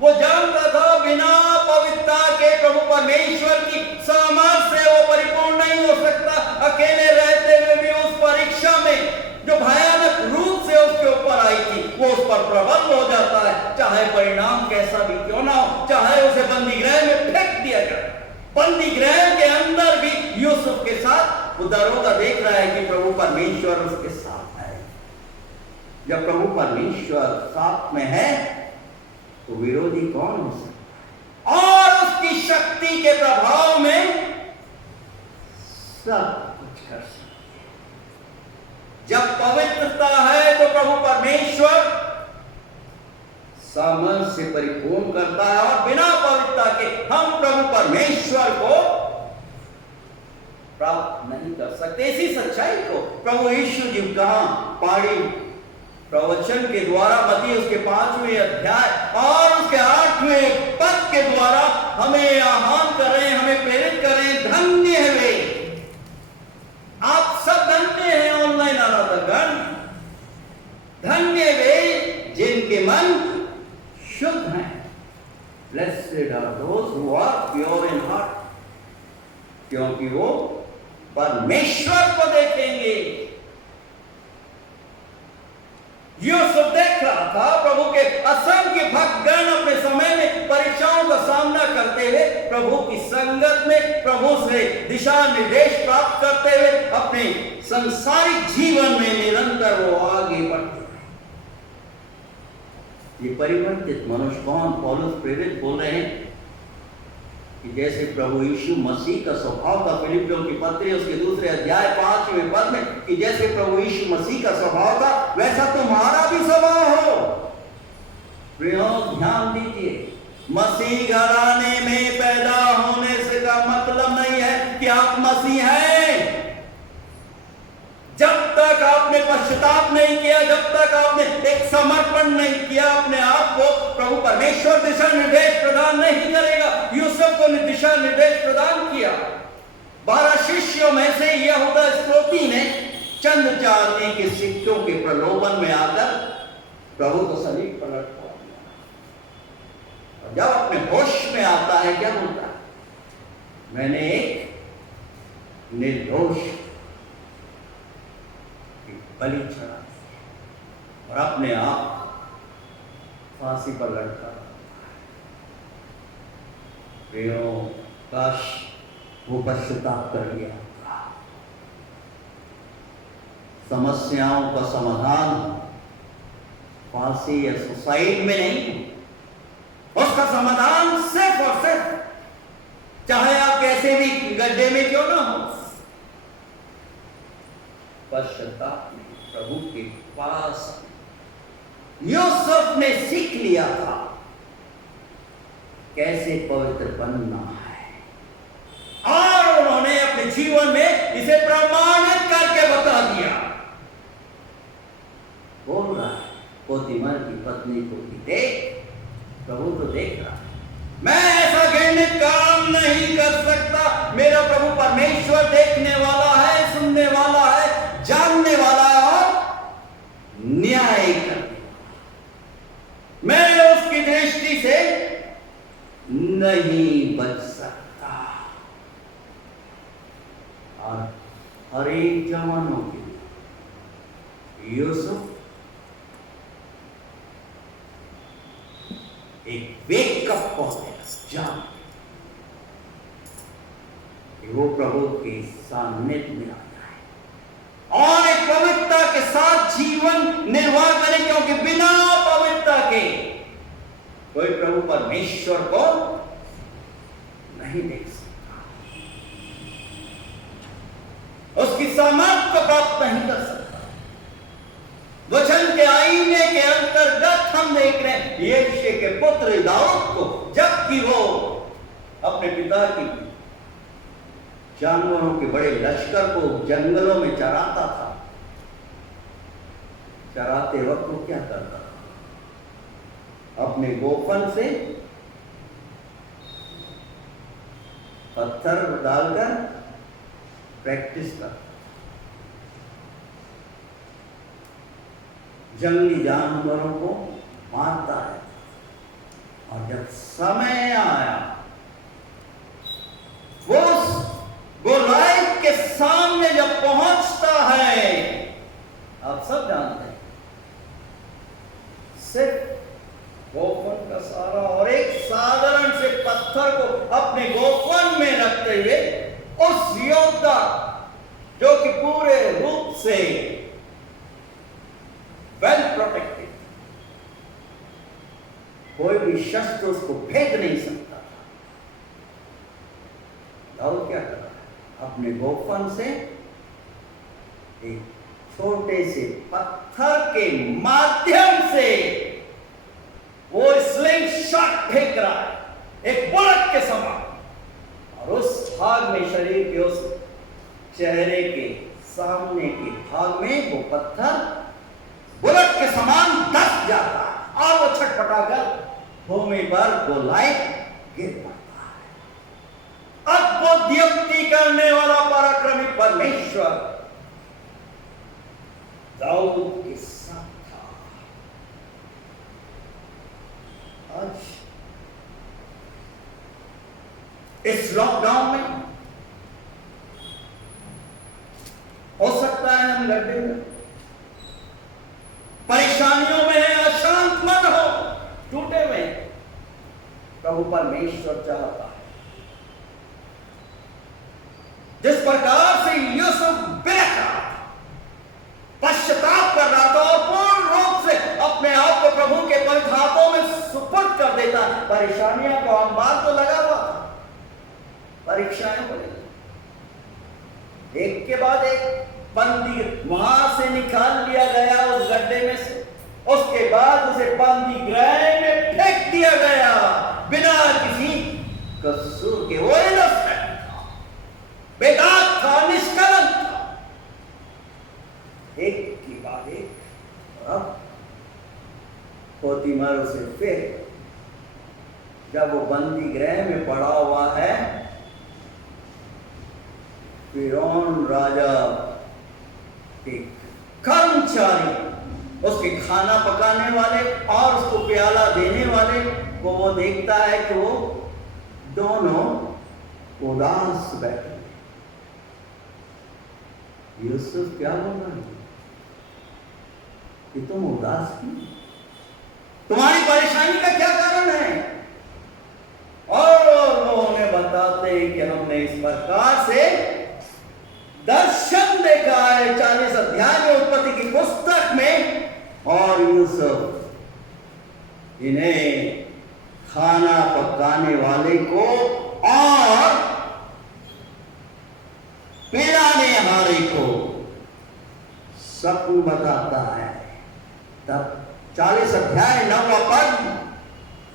वो जानता था बिना पवित्रता के प्रभु परमेश्वर की सामर्थ से वो परिपूर्ण नहीं हो सकता। अकेले रहते हुए भी उस परीक्षा में जो भयानक रूप से उसके ऊपर आई थी, वो उस पर प्रबल हो जाता है, चाहे परिणाम कैसा भी क्यों ना हो, चाहे उसे बंदी गृह में फेंक दिया जाए। बंदी गृह के अंदर भी यूसुफ के साथ वो दरोगा देख रहा है कि प्रभु परमेश्वर उसके साथ है। जब प्रभु परमेश्वर साथ में है तो विरोधी कौन हो सकता है? और उसकी शक्ति के प्रभाव में सब कुछ कर सकते हैं। जब पवित्रता है तो प्रभु परमेश्वर सामर्थ से परिपूर्ण करता है और बिना पवित्रता के हम प्रभु परमेश्वर को प्राप्त नहीं कर सकते। इसी सच्चाई को प्रभु यीशु जी कहां पहाड़ी प्रवचन के द्वारा मत्ती उसके 5वें अध्याय और उसके 8वें पद के द्वारा हमें आह्वान कर रहे हैं, हमें प्रेरित कर रहे हैं। धन्य है वे, आप सब धन्य हैं ऑनलाइन आराधकगण, धन्य वे जिनके मन शुद्ध हैं। Blessed are those who are pure in heart, क्योंकि वो परमेश्वर को देखेंगे। यूसुफ देख रहा था प्रभु के असंख्य भक्तगण अपने समय में परीक्षाओं का सामना करते हुए प्रभु की संगत में प्रभु से दिशा निर्देश प्राप्त करते हुए अपने संसारिक जीवन में निरंतर वो आगे बढ़ते। ये परिवर्तित मनुष्य कौन? पौलुस प्रेरित बोल रहे हैं कि जैसे प्रभु यीशु मसीह का स्वभाव था, फिलिपियों की पत्री उसके 2 अध्याय 5वें पद में, कि जैसे प्रभु यीशु मसीह का स्वभाव था वैसा तुम्हारा भी स्वभाव हो। प्रियो ध्यान दीजिए, मसीह घराने में पैदा होने से का मतलब नहीं है कि आप मसीह हैं। जब तक आपने पश्चाताप नहीं किया, जब तक आपने एक समर्पण नहीं किया अपने आप को, प्रभु परमेश्वर दिशा निर्देश प्रदान नहीं करेगा। यूसुफ को दिशा निर्देश प्रदान किया। 12 शिष्यों में से यहूदा इस्करियोती ने चंद चांदी के सिक्कों के प्रलोभन में आकर प्रभु को सलीब पर लटका दिया। और जब अपने होश में आता है क्या बोलता है? मैंने एक निर्दोष बलि चढ़ा और अपने आप फांसी पर लटका। काश वो पश्चाताप कर लिया। समस्याओं का समाधान फांसी या सुसाइड में नहीं, उसका समाधान सिर्फ और सिर्फ चाहे आप कैसे भी गड्ढे में क्यों ना हो, पश्चाताप में प्रभु के पास। यूसुफ ने सीख लिया था कैसे पवित्र बनना है और उन्होंने अपने जीवन में इसे प्रमाणित करके बता दिया। बोल रहा है पोतीमर की पत्नी को भी देख, प्रभु तो देख रहा है। मैं ऐसा घृणित काम नहीं कर सकता। मेरा प्रभु परमेश्वर देखने वाला है, सुनने वाला है, जानने वाला है और न्याय करने। मैं उसकी दृष्टि से नहीं बच सकता। और हर एक जवानों के लिए यूसुफ एक वेकअप कॉल जान कि वो प्रभु के सान्निध्य में आ जाए और एक पवित्रता के साथ जीवन निर्वाह करें, क्योंकि बिना पवित्रता के कोई प्रभु परमेश्वर को नहीं देख सकता, उसकी सामर्थ को प्राप्त नहीं कर सकता। वचन के आईने के अंतर्गत हम देख रहे हैं यिशै के पुत्र दाऊद को, जबकि वो अपने पिता की जानवरों के बड़े लश्कर को जंगलों में चराता था, चराते वक्त वो क्या करता था? अपने गोफन से पत्थर डालकर प्रैक्टिस करता, जंगली जानवरों को मारता है। और जब समय आया वो गोलायत के सामने जब पहुंचता है, आप सब जानते हैं, सिर्फ गोफन का सहारा और एक साधारण से पत्थर को अपने गोफन में रखते हुए उस योद्धा जो कि पूरे रूप से वेल प्रोटेक्टेड, कोई भी शस्त्र उसको भेद नहीं सकता था, दाऊद क्या कर रहा है? अपने गोफन से एक छोटे से पत्थर के माध्यम से वो स्लिंग शॉट फेंक रहा है, एक बुलेट के समान, और उस भाग में, शरीर के उस चेहरे के सामने के भाग में वो पत्थर बुलेट के समान दस जाता है और वो छटपटाकर भूमि पर गोलायत गिर पड़ता है। अद्भुत युक्ति करने वाला पराक्रमी परमेश्वर दाऊद के साथ था। आज इस लॉकडाउन में हो सकता है हम गड्ढे में, परेशानियों में है, अशांत मन हो, टूटे हुए, प्रभु परमेश्वर चाहता है जिस प्रकार से यूसुफ बेटा पश्चाताप कर रहा था और पूर्ण रूप से अपने आप को प्रभु के पवित्र हाथों में सुपुर्द कर देता, परेशानियों को अंबार तो लगा हुआ था, परीक्षाएं हो रही, एक के बाद एक बंदी वहां से निकाल लिया गया उस गड्ढे में से, उसके बाद उसे बंदी गृह में फेंक दिया गया बिना किसी कसूर के। वो इनोसेंट था, बेदाग था, निष्कलंक था, एक के बाद एक। अब पोतीमार उसे फिर जब वो बंदी गृह में पड़ा हुआ है, फिरौन राजा के कर्मचारी, उसके खाना पकाने वाले और उसको प्याला देने वाले को वो देखता है कि वो दोनों उदास बैठे। यूसुफ क्या बोल रहा है कि तुम उदास क्यों, तुम्हारी परेशानी का क्या कारण है? और वो उन्हें बताते हैं कि हमने इस प्रकार से दर्शन देखा है 40 अध्याय में उत्पत्ति की पुस्तक में, और यूसुफ इन्हें खाना पकाने वाले को और पिलाने हारे को सपन बताता है। तब 40 अध्याय 9वां पद,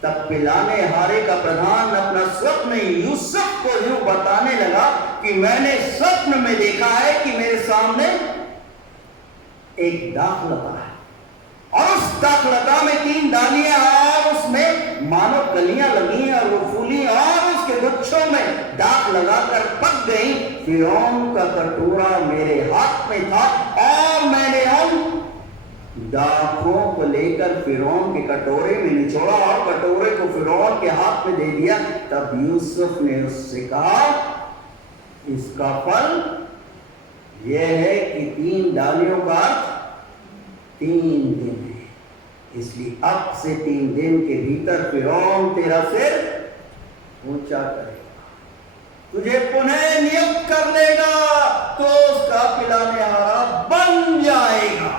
तब पिलाने हारे का प्रधान अपना स्वप्न यूसुफ को यूं बताने लगा कि मैंने स्वप्न में देखा है कि मेरे सामने एक दाखलता है और उस दाखलता में 3 डालियां और उसमें मानो कलियां लगी और वो फूली और उसके गुच्छों में दाख लगाकर पक गई। फिरौन का कटोरा मेरे हाथ में था और मैंने उन दाखों को लेकर फिरौन के कटोरे में निचोड़ा और कटोरे को फिरौन के हाथ में दे दिया। तब यूसुफ ने उससे कहा, इसका फल यह है कि 3 डालियों का 3 दिन है, इसलिए अब से 3 दिन के भीतर फिरौन तेरा सिर ऊंचा करेगा, तुझे पुनः नियुक्त कर लेगा, तो उसका पिलाने हारा बन जाएगा।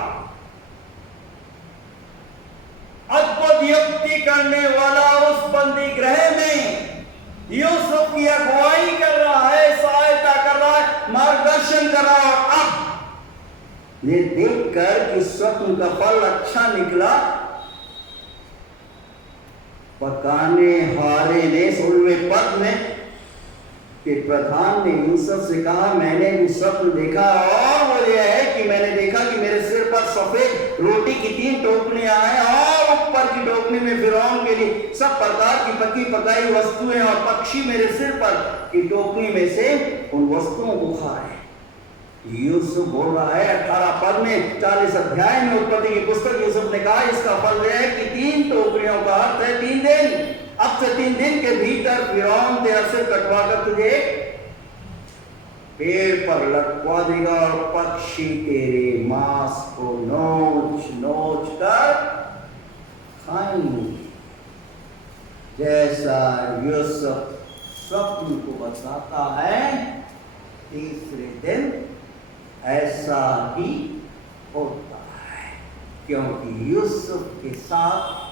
अद्भुत युक्ति करने वाला उस बंदी गृह में यूसुफ की अगुवाई कर रहा है, सहायता कर रहा है, मार्गदर्शन कर रहा है। और अब ये देखकर कि स्वप्न का फल अच्छा निकला, पकाने हारे ने 16वें पद में कि प्रधान ने यूसुफ से कहा, मैंने भी स्वप्न देखा, और वो ये है कि मैंने देखा कि मेरे सिर पर सफेद रोटी की 3 टोकरियां हैं, और ऊपर की टोकरी में फिरौन के लिए सब प्रकार की पकी पकाई वस्तुएं, और पक्षी मेरे सिर पर की टोकरी में से उन वस्तुओं को खा रहे। यूसुफ बोल रहा है 18 पद में 40 अध्याय में उत्पत्ति की पुस्तक, यूसुफ ने कहा इसका फल यह है कि 3 टोकरियों का अर्थ है 3 दिन। अब से 3 दिन के भीतर फिरौन तेरा सिर कटवा कर तुझे पेड़ पर लटकवा देगा, और पक्षी तेरे मांस को नोच नोच कर खाएंगे। जैसा यूसुफ स्वप्न को बताता है, तीसरे दिन ऐसा ही होता है, क्योंकि यूसुफ के साथ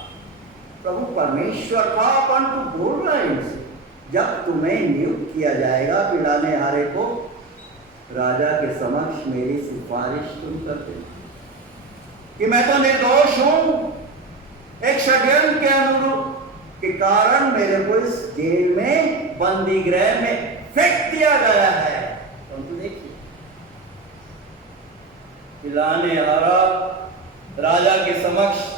प्रभु परमेश्वर था। परंतु बोल रहे हैं इनसे, जब तुम्हें नियुक्त किया जाएगा पिलाने हारे को, राजा के समक्ष मेरी सिफारिश तुम करते कि मैं तो निर्दोष हूं, एक षड्यंत्र के अनुरूप के कारण मेरे को इस जेल में, बंदी गृह में फेंक दिया गया है। परंतु देखिए, पिलाने हारा राजा के समक्ष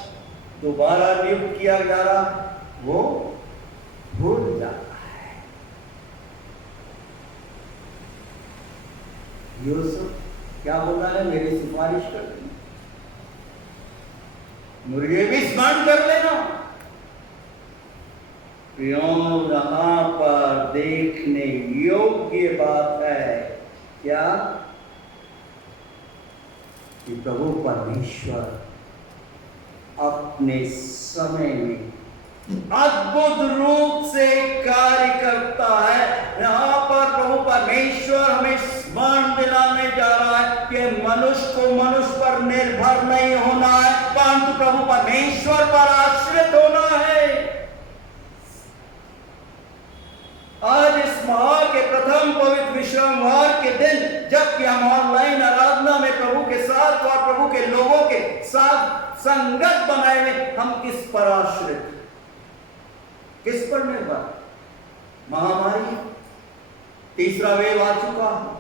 दोबारा नियुक्त किया जा रहा, वो भूल जाता है। यूसुफ क्या बोला है, मेरी सिफारिश कर देना, मुझे भी स्मरण कर लेना। यहाँ पर देखने योग्य बात है क्या, कि प्रभु परमेश्वर अपने समय में अद्भुत रूप से कार्य करता है। यहाँ पर प्रभु परमेश्वर हमें स्मरण दिलाने जा रहा है कि मनुष्य को मनुष्य पर निर्भर नहीं होना है, परंतु प्रभु परमेश्वर पर आश्रित होना है। आज इस माह के प्रथम पवित्र विश्रामवार के दिन, जबकि हम ऑनलाइन आराधना में प्रभु के साथ और प्रभु के लोगों के साथ संगत बनाए हुए, हम किस पर आश्रित, किस पर निर्भर? महामारी, तीसरा वेव आ चुका है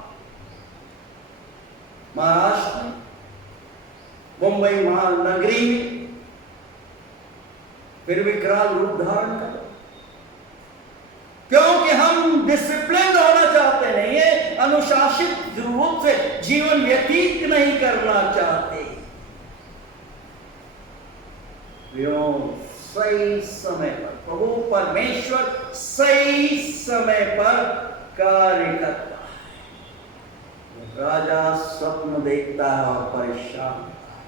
महाराष्ट्र में, मुंबई महानगरी में, फिर विकराल रूप धारण कर, क्योंकि हम डिसिप्लिन होना चाहते नहीं है, अनुशासित रूप से जीवन व्यतीत नहीं करना चाहते। सही समय पर प्रभु परमेश्वर सही समय पर कार्य करता है। राजा स्वप्न देखता है और परेशान होता है,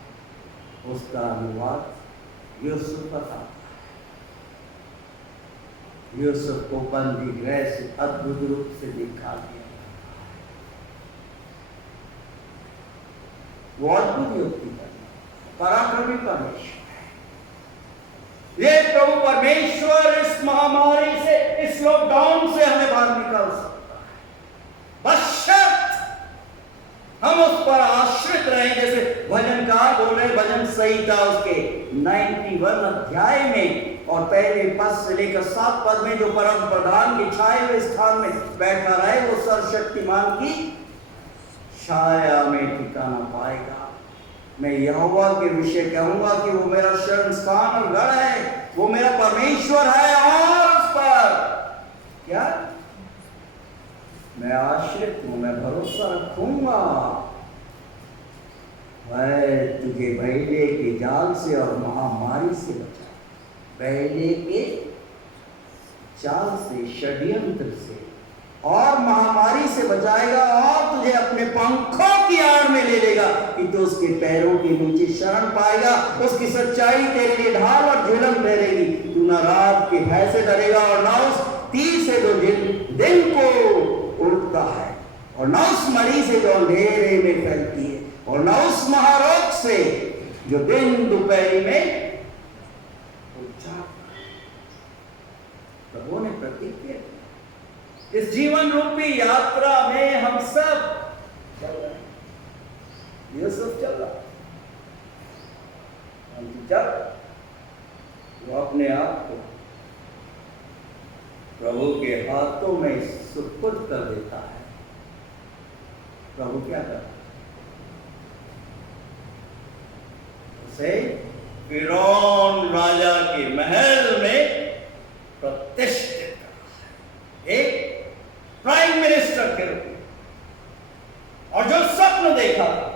उसका अनुवाद यूसुफ बताता है। यूसुफ को बंदी गृह से अद्भुत रूप से दिखा दिया, वो अद्भुत युक्ति करना, पराक्रमी परमेश्वर। ये प्रभु परमेश्वर इस महामारी से, इस लॉकडाउन से हमें बाहर निकाल सकता है, बशर्त हम उस पर आश्रित रहें। जैसे भजनकार बोल रहे, भजन संहिता उसके 91 अध्याय में और पहले पद से लेकर 7 पद में, जो परम प्रधान के छाए हुए स्थान में बैठा रहे, वो सर्वशक्तिमान की छाया में ठिकाना पाएगा। मैं यहोवा के विषय कहूंगा कि वो मेरा शरण स्थान और गढ़ है, वो मेरा परमेश्वर है, और उस पर क्या मैं आश्रित हूं, मैं भरोसा रखूंगा। मैं तुझे बहेलिये के जाल से और महामारी से बचा, बहेलिये के जाल से, षड्यंत्र से, और महामारी से बचाएगा और तुझे अपने पंखों की आड़ में ले लेगा कि तू उसके पैरों के नीचे शरण पाएगा। उसकी सच्चाई तेरे लिए ढाल और झिलम ठहरेगी। तू न रात के भय से डरेगा और न उस तीर से जो दिन को उड़ता है, और न उस मरी से जो अंधेरे में फैलती है, और न उस महारोग से जो दिन दोपहरी में उठता। प्रभु ने प्रतिज्ञा की। इस जीवन रूपी यात्रा में हम सब चल रहे हैं। यूसुफ चल रहा, जब वो अपने आप को प्रभु के हाथों में सुपुर्द कर देता है, प्रभु क्या करता है? उसे फिरौन राजा के महल में प्रतिष्ठित करता है, एक प्राइम मिनिस्टर के रूप में। और जो स्वप्न देखा था,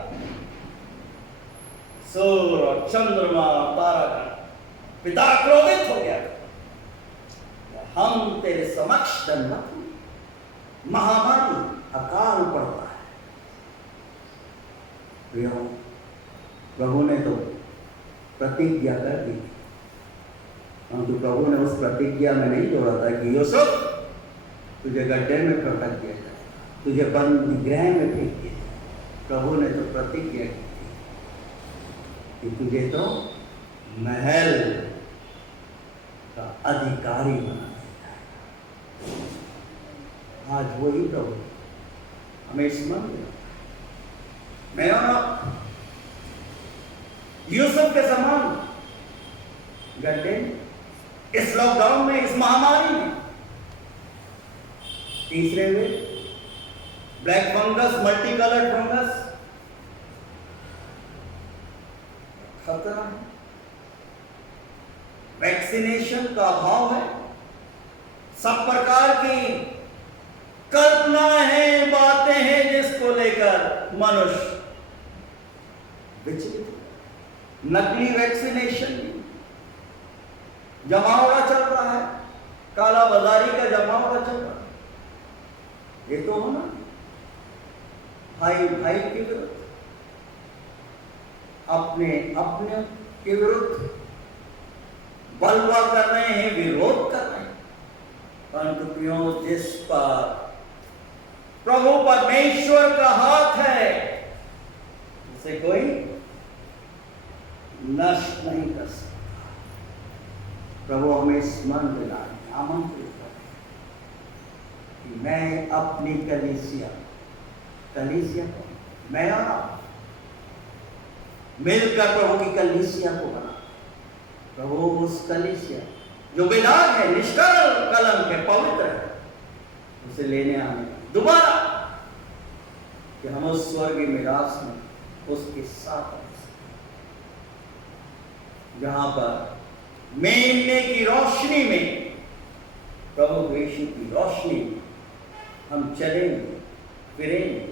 सूर्य और चंद्रमा तारागण, पिता क्रोधित हो गया, हम तेरे समक्ष दंडवत हैं, महामारी अकाल पड़ता है। प्रियो, प्रभु ने तो प्रतिज्ञा कर दी, परंतु प्रभु ने उस प्रतिज्ञा में नहीं जोड़ा था कि यूसुफ तुझे गड्ढे में पटक दिया जाए, तुझे बंदी गृह में फेंक दिया जाए। प्रभु ने तो प्रतिज्ञा की कि तुझे तो महल का अधिकारी बना दिया जाएगा। आज वही प्रभु हमें स्मरण दिया। मैं और यूसुफ के समान गड्ढे, इस लॉकडाउन में, इस महामारी में, तीसरे wave black fungus, multi coloured fungus खतरा है, वैक्सीनेशन का अभाव है, सब प्रकार की कल्पनाएं हैं, बातें हैं जिसको लेकर मनुष्य विचलित, नकली वैक्सीनेशन जमावड़ा चल रहा है, काला बाजारी का जमावड़ा चल रहा है। ये तो होना भाई भाई के विरुद्ध, अपने अपने के विरुद्ध बलवा कर रहे हैं, विरोध कर रहे हैं। परंतु प्रियो, जिस पर प्रभु परमेश्वर का हाथ है, उसे कोई नष्ट नहीं कर सकता। प्रभु हमें स्मरण दिलाए, आमंत्रित करें कि मैं अपनी कलीसिया को, मैं और आप मिलकर प्रभु की कलीसिया को बना। प्रभु उस कलीसिया जो बेदाग है, निष्कल कलंक है, पवित्र है, उसे लेने आने दोबारा कि हम उस स्वर्गीय मिरास में उसके साथ जहां पर मेमने की रोशनी में, प्रभु यीशु की रोशनी में हम चलेंगे, फिरेंगे,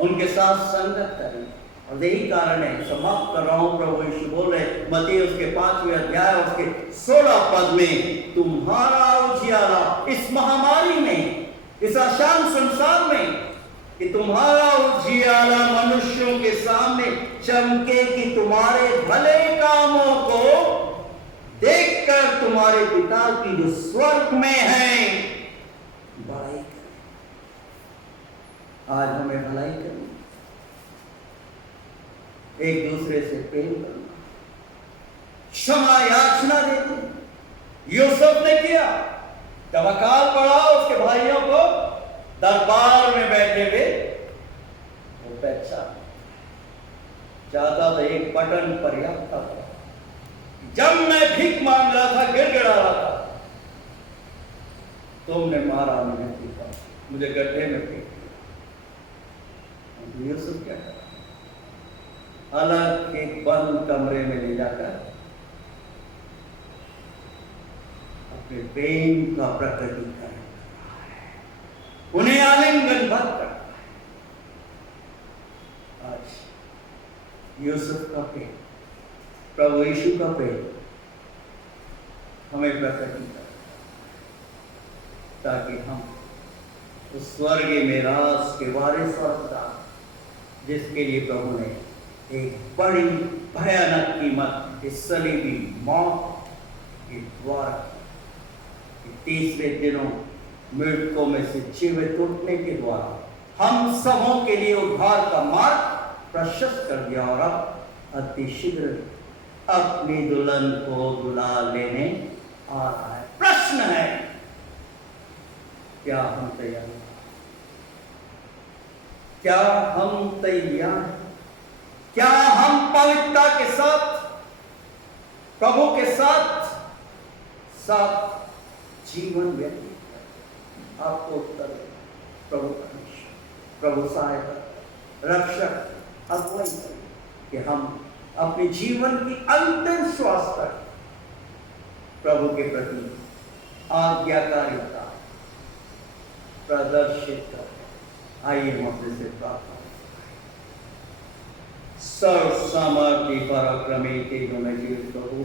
उनके साथ संगत करेंगे। और यही कारण है, समाप्त कर रहा हूं, प्रभु यीशु बोल रहे मत्ती उसके 5वें अध्याय उसके 16 पद में, तुम्हारा उजियारा इस महामारी में, इस अशांत संसार में, कि तुम्हारा उजियारा मनुष्यों के सामने चमके कि तुम्हारे भले कामों को देखकर तुम्हारे पिता की जो स्वर्ग में है बड़ाई करें। आज हमें भलाई करनी, एक दूसरे से प्रेम करना, क्षमा याचना देते। यूसुफ ने किया, जब अकाल पड़ा उसके भाइयों को दरबार में बैठे हुए, वो पहचान चाहता था, एक बटन पर्याप्त था। जब मैं भीख मांग रहा था, गिड़गिड़ा रहा था, तुमने मारा, मुझे पीटा, मुझे गड्ढे में फेंक दिया। यूसुफ क्या करा? अलग एक बंद कमरे में ले जाकर अपने प्रेम का प्रकटीकरण, उन्हें आलिंगन भर कर। आज यूसुफ का प्रेम, प्रभु यीशु का प्रेम हमें प्रकटीकरण, ताकि हम उस स्वर्गीय मेरास के वारिस और प्रधान, जिसके लिए प्रभु ने एक बड़ी भयानक कीमत इस सलीबी मौत के द्वारा की। तीसरे दिनों मृतकों में से जीवित उठने के द्वारा हम सबों के लिए उद्धार का मार्ग प्रशस्त कर दिया और अब अति शीघ्र अपनी दुल्हन को बुला लेने आ रहा है। प्रश्न है, क्या हम तैयार हैं? क्या हम तैयार हैं? क्या हम पवित्रता के साथ, प्रभु के साथ जीवन व्यतीत करें? आपको उत्तर है, प्रभु परमेश्वर, प्रभु सहायता, रक्षक, अगुवाई करें कि हम अपने जीवन की अंतिम श्वास तक प्रभु के प्रति आज्ञाकारिता प्रदर्शित कर। आइए हम अपने से प्रार्थना करें। सर्व सामर्थ्य पराक्रमी तेजो में जीवित प्रभु,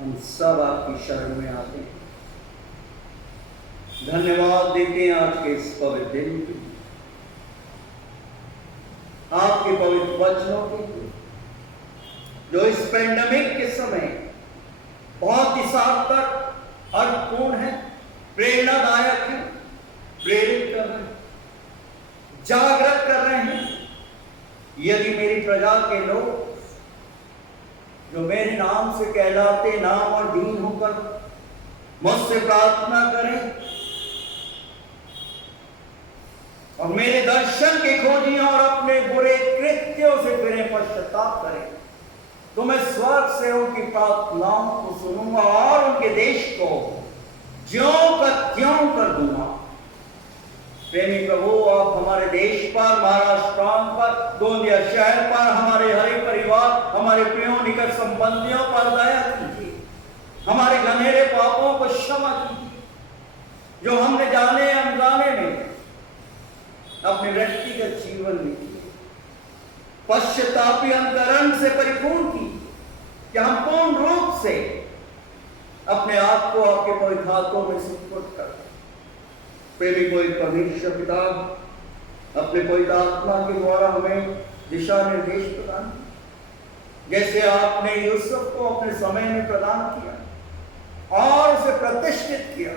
हम सब आपकी शरण में आते हैं। धन्यवाद देते हैं आज के इस पवित्र दिन के, आपके पवित्र वचनों के, जो इस पेंडेमिक के समय बहुत ही सार्थक, अर्थपूर्ण है, प्रेरणादायक है, प्रेरित कर रहे हैं, जागृत कर रहे हैं। यदि मेरी प्रजा के लोग जो मेरे नाम से कहलाते, नाम और दीन होकर मुझसे प्रार्थना करें और मेरे दर्शन के खोजिए और अपने बुरे कृत्यों से फिरें, पश्चाताप करें, तो मैं स्वर्ग से उनकी प्रार्थनाओं को सुनूंगा और उनके देश को ज्यों का त्यों कर दूंगा। प्रेमी प्रभु, आप हमारे देश पर, महाराष्ट्र पर, गोंदिया शहर पर, हमारे हरे परिवार, हमारे प्रियों निकट संबंधियों पर दया कीजिए। हमारे घनेरे पापों को क्षमा कीजिए, जो हमने जाने अनजाने में अपने व्यक्तिगत जीवन में किए। पश्चातापी अंतरण से परिपूर्ण की कि हम पूर्ण रूप से अपने आप को आपके पवित्र हाथों में सुपुर्द कर दें। प्रेमी पवित्र परमेश्वर पिता, अपने पवित्र आत्मा के द्वारा हमें दिशा निर्देश प्रदान किया, जैसे आपने यूसुफ को अपने समय में प्रदान किया और उसे प्रतिष्ठित किया।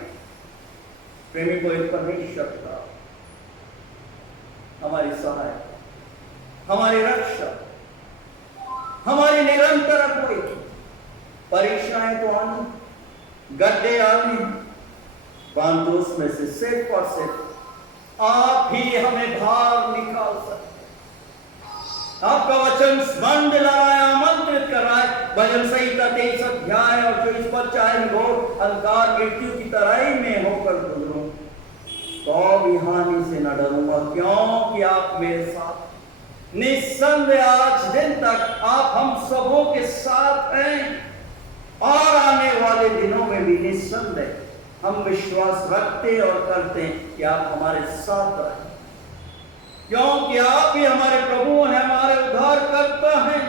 प्रेमी पवित्र परमेश्वर पिता, हमारी सहायता, हमारी रक्षा, हमारी निरंतर अगुवाई। परीक्षाएं तो आनी, गड्ढे आने, परंतु उसमें से सिर्फ और सिर्फ आप ही हमें बाहर निकाल सकते हैं। आपका वचन स्मरण दिला रहा है, आमंत्रित कर रहा है। भजन संहिता 23 अध्याय और 24 पद, चाहे घोर अंधकार मृत्यु की तराई में होकर गुजरूं तो भी हानि से न डरूंगा, क्योंकि आप मेरे साथ। निस्संदेह आज दिन तक आप हम सबों के साथ हैं और आने वाले दिनों में भी निस्संदेह हम विश्वास रखते और करते हैं कि आप हमारे साथ रहें, क्योंकि आप ही हमारे प्रभु हैं, हमारे उद्धार करता है।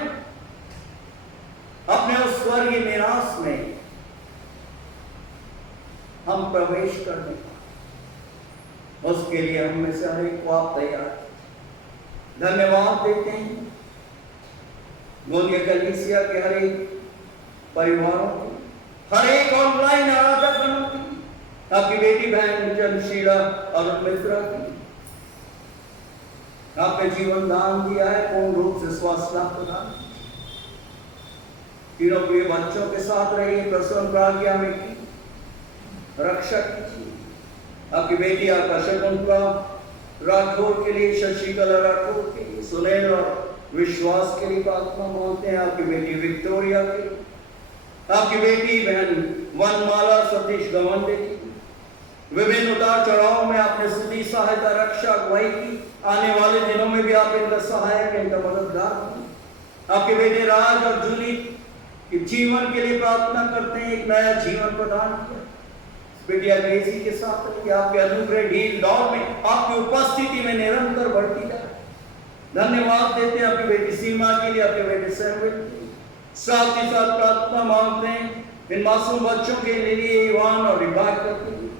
अपने उस स्वर्गीय निवास में हम प्रवेश करने का, उसके लिए हम में से हर एक को आप तैयार। धन्यवाद देते हैं गोंदिया कलीसिया के हर एक परिवारों को, हर एक ऑनलाइन आराधक बनों की, आपकी बेटी बहन जन्मशीला और मित्रा की। आपने जीवन दान दिया है, पूर्ण रूप से स्वास्थ्य प्रदान। तीनों प्रिय बच्चों के साथ रहिए, प्रसन्न प्राज्ञा में की रक्षा कीजिए। आपकी बेटी आकर्षक उनका राठौर के लिए, शशिकला राठौर के लिए, सुनील और विश्वास के लिए प्रार्थना मांगते हैं। आपकी बेटी विक्टोरिया के लिए, आपकी बेटी बहन वनमाला सतीश गवंडे की, विभिन्न उतार चढ़ाव में आपने स्तुति, सहायता, रक्षा, अगुवाई की। आने वाले दिनों में भी आप इनका सहायक, इनका मददगार हों। आपके बेटे राज और जूली के जीवन के लिए प्रार्थना करते हैं, एक नया जीवन प्रदान किया। बेटिया ग्रेसी के साथ कि आपके अनुग्रह ढील दौर में आपकी उपस्थिति में निरंतर बढ़ती जाए। धन्यवाद देते हैं आपकी बेटी सीमा के लिए, आपके बेटे सैमुअल के लिए। साथ ही साथ प्रार्थना मांगते हैं इन मासूम बच्चों के लिए, इवान और रिबाका के लिए।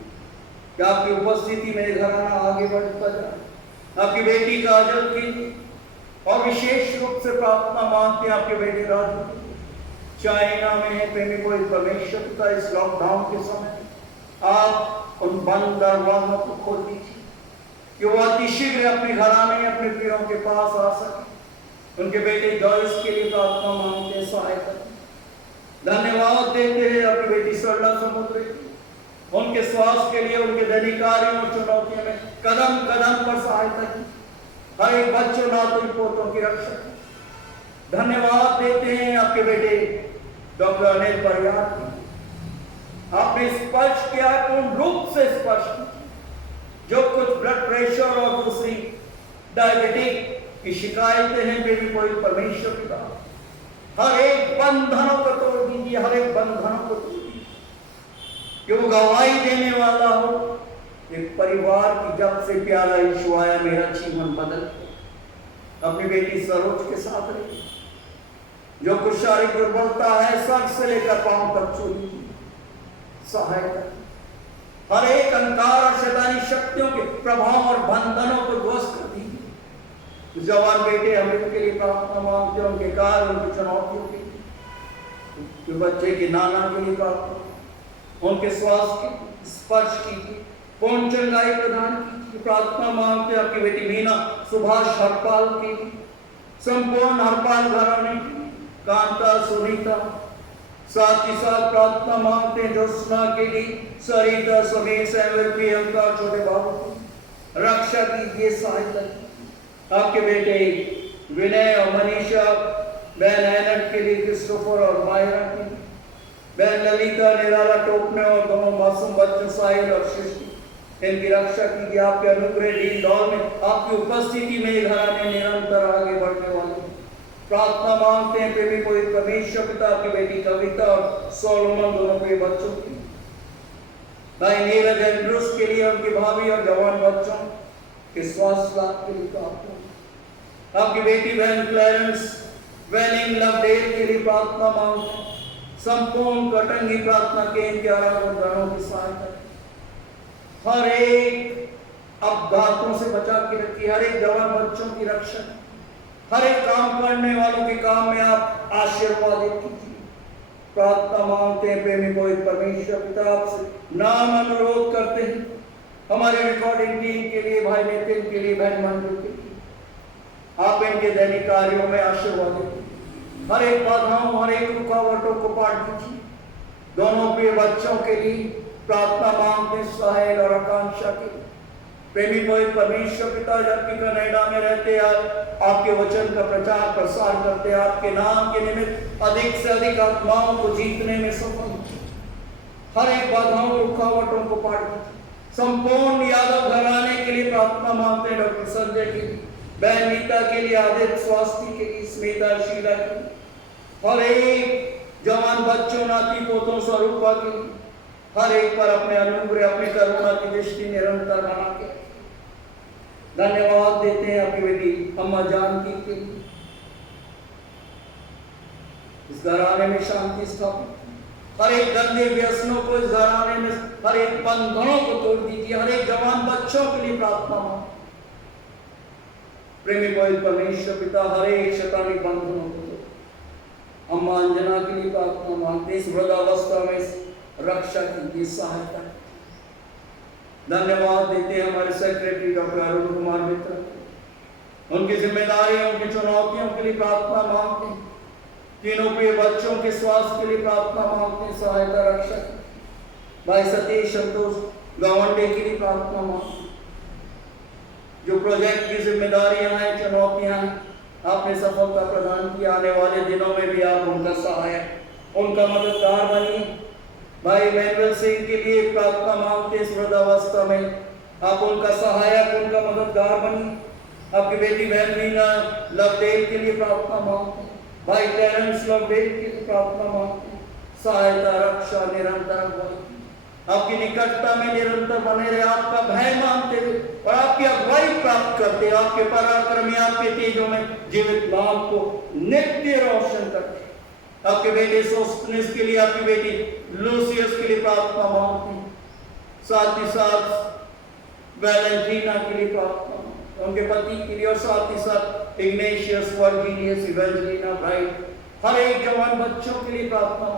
कि आपकी उपस्थिति में घराना आगे बढ़ता जाए। आपकी बेटी का अजल कीजिए और विशेष रूप से प्रार्थना मांगते हैं आपके बेटे राजू के लिए। चाइना में प्रेमी कोई परमेश्वर पिता इस लॉकडाउन के समय आप उन बंद दरवाजों को खोल दीजिए कि वो अतिशीघ्र अपने घराने अपने प्रियों के पास आ सके। उनके बेटे जॉयस के लिए प्रार्थना मांगते हैं सहायता। धन्यवाद देते हैं अपनी बेटी सरला समुद्र उनके स्वास्थ्य के लिए, उनके दैनिक कार्यों और चुनौतियों में कदम कदम पर सहायता की। हर एक बच्चों नातुन पोतों की रक्षा की। धन्यवाद देते हैं आपके बेटे डॉक्टर अनिल परियार की। आपने स्पर्श किया, पूर्ण रूप से स्पर्श किया। जो कुछ ब्लड प्रेशर और दूसरी डायबिटिक की शिकायतें हैं, वे भी कोई परमेश्वर पिता हर एक बंधनों को तोड़ दीजिए, हर एक बंधनों को तोड़ दीजिए कि वो गवाही देने वाला हो। एक परिवार की जब से प्यारा यीशु आया मेरा जीवन बदल गया। अपनी बेटी सरोज के साथ रही। जो कुछ शारीरिक दुर्बलता है सर से लेकर पांव तक छूली सहायता। हर एक अंधकार और शैतानी शक्तियों के प्रभाव और बंधनों को ध्वस्त कर दीजिए। जवान बेटे अमृत के लिए प्रार्थना मांगते हैं, उनके कार्य, उनकी चुनौतियों के लिए। बच्चे के नाना के लिए प्रार्थना, उनके स्वास्थ्य के स्पर्श कीजिए, पूर्ण चंगाई प्रदान कीजिए। प्रार्थना मांगते हैं आपकी बेटी मीना सुभाष हरपाल की, संपूर्ण हरपाल घराने की, कांता सुनीता। साथ ही साथ प्रार्थना मांगते हैं ज्योत्सना के लिए, सरिता समीर सैमुअल प्रियंका छोटे बाबू की रक्षा कीजिए, सहायता कीजिए। आपके बेटे विनय और मनीषा, बहन एनट के लिए क्रिस्टोफर और मायरा के लिए, बहन ललिता निराला टोपने और दोनों मासूम बच्चों साहिल और सृष्टि, इनकी रक्षा कीजिए। आपके अनुग्रह दी दौर में आपकी उपस्थिति में घराने निरंतर आगे बढ़ने वाले। प्रार्थना मांगते हैं प्रेमी कोई परमेश्वर पिता आपकी बेटी कविता और सोलोमन दोनों के बच्चों की, भाई नीरज एंड्रूस के लिए, उनकी भाभी और जवान बच्चों के स्वास्थ्य लाभ के लिए प्रार्थना। आपकी बेटी बहन क्लैरेंस वेनिंग लवडेल के लिए प्रार्थना मांगते हैं। संपूर्ण कटंगी प्रार्थना के इनके आराधनों की सहायता। हर एक अपघातों से बचा के रखिए, हर एक जवान बच्चों की रक्षा, हर एक काम करने वालों के काम में आप आशीर्वादित कीजिए। प्रार्थना मांगते हैं प्रेमी कोई परमेश्वर पिता आपसे नाम अनुरोध करते हैं हमारे रिकॉर्डिंग टीम के लिए, भाई नितिन के लिए, बहन मंजू के लिए। आप इनके दैनिक कार्यों में आशीर्वादित कीजिए। हर एक बाधाओं, हर एक रुकावटों को पार कीजिए। दोनों प्रिय बच्चों के लिए प्रार्थना मांगते साहिल और आकांक्षा के लिए। प्रेमी कोई परमेश्वर पिता जबकि कनाडा में रहते आप आपके वचन का प्रचार प्रसार करते, आपके नाम के निमित्त अधिक से अधिक आत्माओं को जीतने में सफल। हर एक बाधाओं, रुकावटों को पार कीजिए। संपूर्ण यादव घराने के लिए प्रार्थना मांगते हैं, डॉक्टर संजय के लिए, बहन नीता के लिए, आदित्य स्वास्थ्य के लिए, स्मिता शीला के लिए, हर एक जवान बच्चों नाती पोतों स्वरूपा के लिए। हर एक पर अपने अनुग्रह, अपनी करुणा की दृष्टि निरंतर बना के। धन्यवाद देते हैं आपकी बेटी अम्मा जानकी के लिए। इस घराने में शांति स्थापित, हर एक गंदे व्यसनों को इस घराने में, हर एक बंधनों को तोड़ दीजिए। हर एक जवान बच्चों के लिए प्रार्थना मांगते प्रेमी कोई परमेश्वर पिता, हर एक शैतानी बंधनों को तोड़। अम्मा अंजना के लिए प्रार्थना मांगते, इस वृद्धावस्था में रक्षा कीजिए, सहायता। धन्यवाद देते हैं हमारे सेक्रेटरी डॉक्टर अरुण कुमार मित्र, उनकी जिम्मेदारियों, उनकी चुनौतियों के लिए प्रार्थना मांगते हैं। तीनों प्रिय बच्चों के स्वास्थ्य के लिए प्रार्थना मांगते हैं, सहायता, रक्षा। भाई सतीश संतोष गावंडे के लिए प्रार्थना मांगते हैं। जो प्रोजेक्ट की जिम्मेदारियां हैं, चुनौतियां हैं, आपने सफलता प्रदान की। आने वाले दिनों में भी आप उनका सहायक, उनका मददगार बनिए। भाई मैनुअल सिंह के लिए प्रार्थना मांगते, इस वृद्धावस्था में आप उनका सहायक, उनका मददगार बनिए। आपकी बेटी बहन मीना लवडेल के लिए प्रार्थना मांगते, भाई टेरेंस लवडेल के लिए प्रार्थना मांगते, सहायता, रक्षा निरंतर आपकी निकटता में निरंतर बने रहे, आपका भय मानते हुए और आपकी अगुवाई प्राप्त करते, आपके पराक्रमी, आपके तेजों में जीवित नाम को नित्य रोशन करते। आपके बेटे सोस्टनिस के लिए, आपकी बेटी लूसियस के लिए प्रार्थना मांगते हैं, साथ ही साथ वैलेंटीना के लिए प्रार्थना, उनके पति के लिए, और साथ ही साथ इग्नेशियस, वर्जीनियस, इवेंजेलिना, ब्राइट, हर एक जवान बच्चों के लिए प्रार्थना।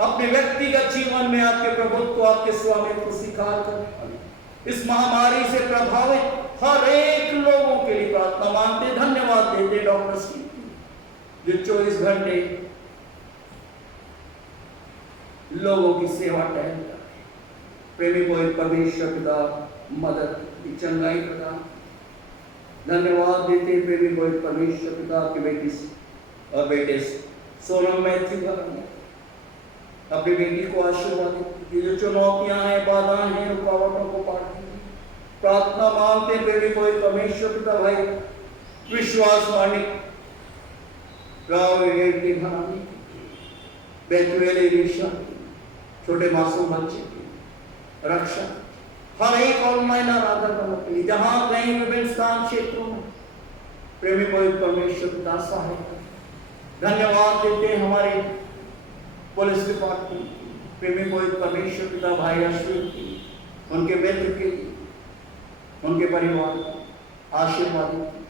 अपने व्यक्तिगत जीवन में आपके प्रभुत्व, आपके स्वामित्व को स्वीकार करने वाले इस महामारी से प्रभावित हर एक लोगों के लिए प्रार्थना मानते, धन्यवाद देते डॉक्टर्स की जो 24 घंटे लोगों की सेवा टहल कर प्रेमी को परमेश्वर पिता मदद की चंगाई प्रदान। धन्यवाद देते प्रेमी को परमेश्वर पिता की बेटी और बेटे सोनम मैथ्यू का अपनी बेटी को आशीर्वाद देती, जो चुनौतियां हैं, बाधाएं हैं, रुकावटों को पार कीजिए। प्रार्थना मांगते प्रेमी को परमेश्वर पिता भाई विश्वास मानिक राव की घरानी बेतुएल एलिशा छोटे मासूम बच्चे की रक्षा, हर एक ऑनलाइन आराधना करने के लिए जहां कहीं विभिन्न स्थान क्षेत्रों में प्रेमी को परमेश्वर पिता सहायता। धन्यवाद देते हमारे पुलिस डिपार्टमेंट, प्रेमी को परमेश्वर पिता भाई अश्विन की, उनके मित्र के लिए, उनके परिवार को आशीर्वाद देते,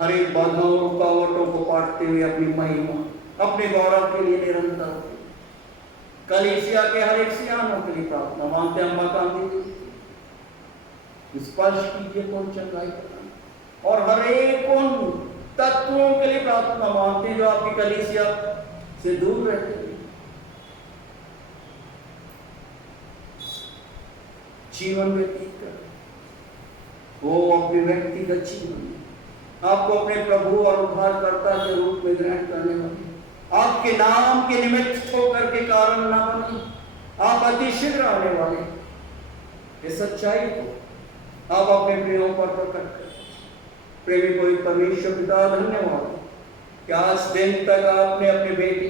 हर एक बाधाओं रुकावटों को पाटते हुए अपनी महिमा, अपने गौरव के लिए निरंतर कलीसिया के हर एक सियानों के लिए प्रार्थना मांगते हैं। मकान स्पर्श कीजिए तो चंगाई करना, और हर एक उन तत्वों के लिए प्रार्थना मांगते हैं जो आपकी कलीसिया से दूर रहते हैं। जीवन व्यतीत कर वो अपने व्यक्तिगत जीवन में आपको अपने प्रभु और उद्धारकर्ता के रूप में ग्रहण करने वाले, आपके नाम के निमित्त होकर के कारण न बने, आप अति शीघ्र आने वाले इस सच्चाई को आप अपने प्रियों पर प्रकट करें। प्रेमी को परमेश्वर पिता धन्यवाद कि आज दिन तक आपने अपने बेटे,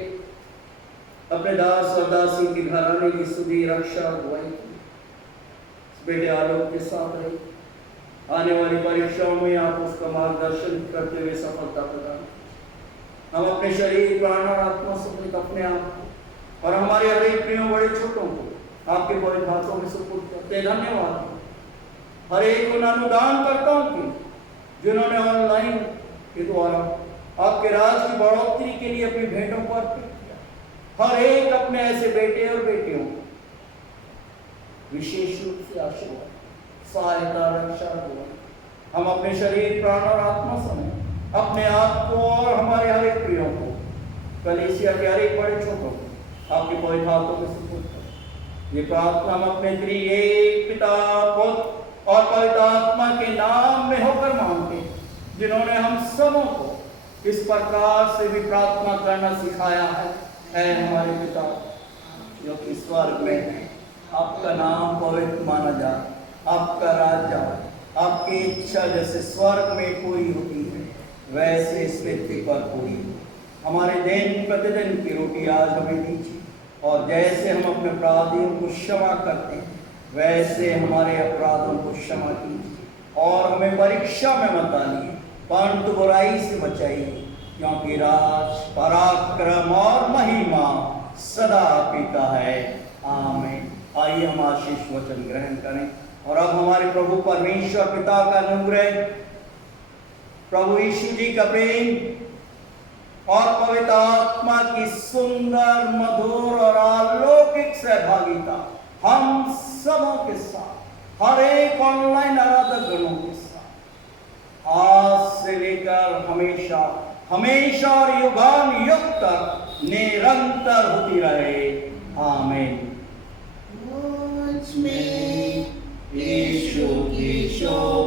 अपने दास और दासी की घराने की सुधी रक्षा अगुवाई की। बेटे आलोक के साथ रहे, आने वाली परीक्षाओं में आप उसका मार्गदर्शन करते हुए सफलता प्रदान। हम अपने शरीर, प्राण और आत्मा समेत अपने आप को और हमारे हर एक प्रियों बड़े छोटों को आपके पवित्र हाथों में सुपुर्द करते हैं। धन्यवाद हर एक उन अनुदानकर्ताओं की जिन्होंने ऑनलाइन के द्वारा आपके राज की बढ़ोतरी के लिए अपनी भेंटों को अर्पित किया। हर एक अपने ऐसे बेटे और बेटियों को विशेष रूप से आशीर्वाद, सहायता, रक्षा हुआ। हम अपने शरीर, प्राण और आत्मा समेत अपने आप को और हमारे हर एक प्रियों को, कलीसिया के हर एक बड़े छोटों को आपके पवित्र हाथों में सुपुर्द करें। ये प्रार्थना हम अपने त्रिएक पिता, पुत्र और पवित्र आत्मा के नाम में होकर मांगते हैं, जिन्होंने हम सबों को इस प्रकार से भी प्रार्थना करना सिखाया है। ऐ हमारे पिता जो कि स्वर्ग में है, आपका नाम पवित्र माना जाए, आपका राज्य आए, आपकी इच्छा जैसे स्वर्ग में पूरी होती है वैसे इस पृथ्वी पर पूरी हो। हमारे दिन प्रतिदिन की रोटी आज हमें दीजिए, और जैसे हम अपने अपराधियों को क्षमा करते हैं वैसे हमारे अपराधों को क्षमा कीजिए, और हमें परीक्षा में मत डालिए परंतु बुराई से बचाइए, क्योंकि राज, पराक्रम और महिमा सदा आपकी का है। आमीन। आइए हम आशीष वचन ग्रहण करें, और अब हमारे प्रभु परमेश्वर पिता का अनुग्रह, प्रभु यीशु जी का प्रेम और पवित्र आत्मा की सुंदर, मधुर और अलौकिक सहभागिता हम सबों के साथ, हर एक ऑनलाइन आराधक गणों के साथ आज से लेकर हमेशा हमेशा और युगान युग तक निरंतर होती रहे। आमीन। मुझ में यीशु की शोभा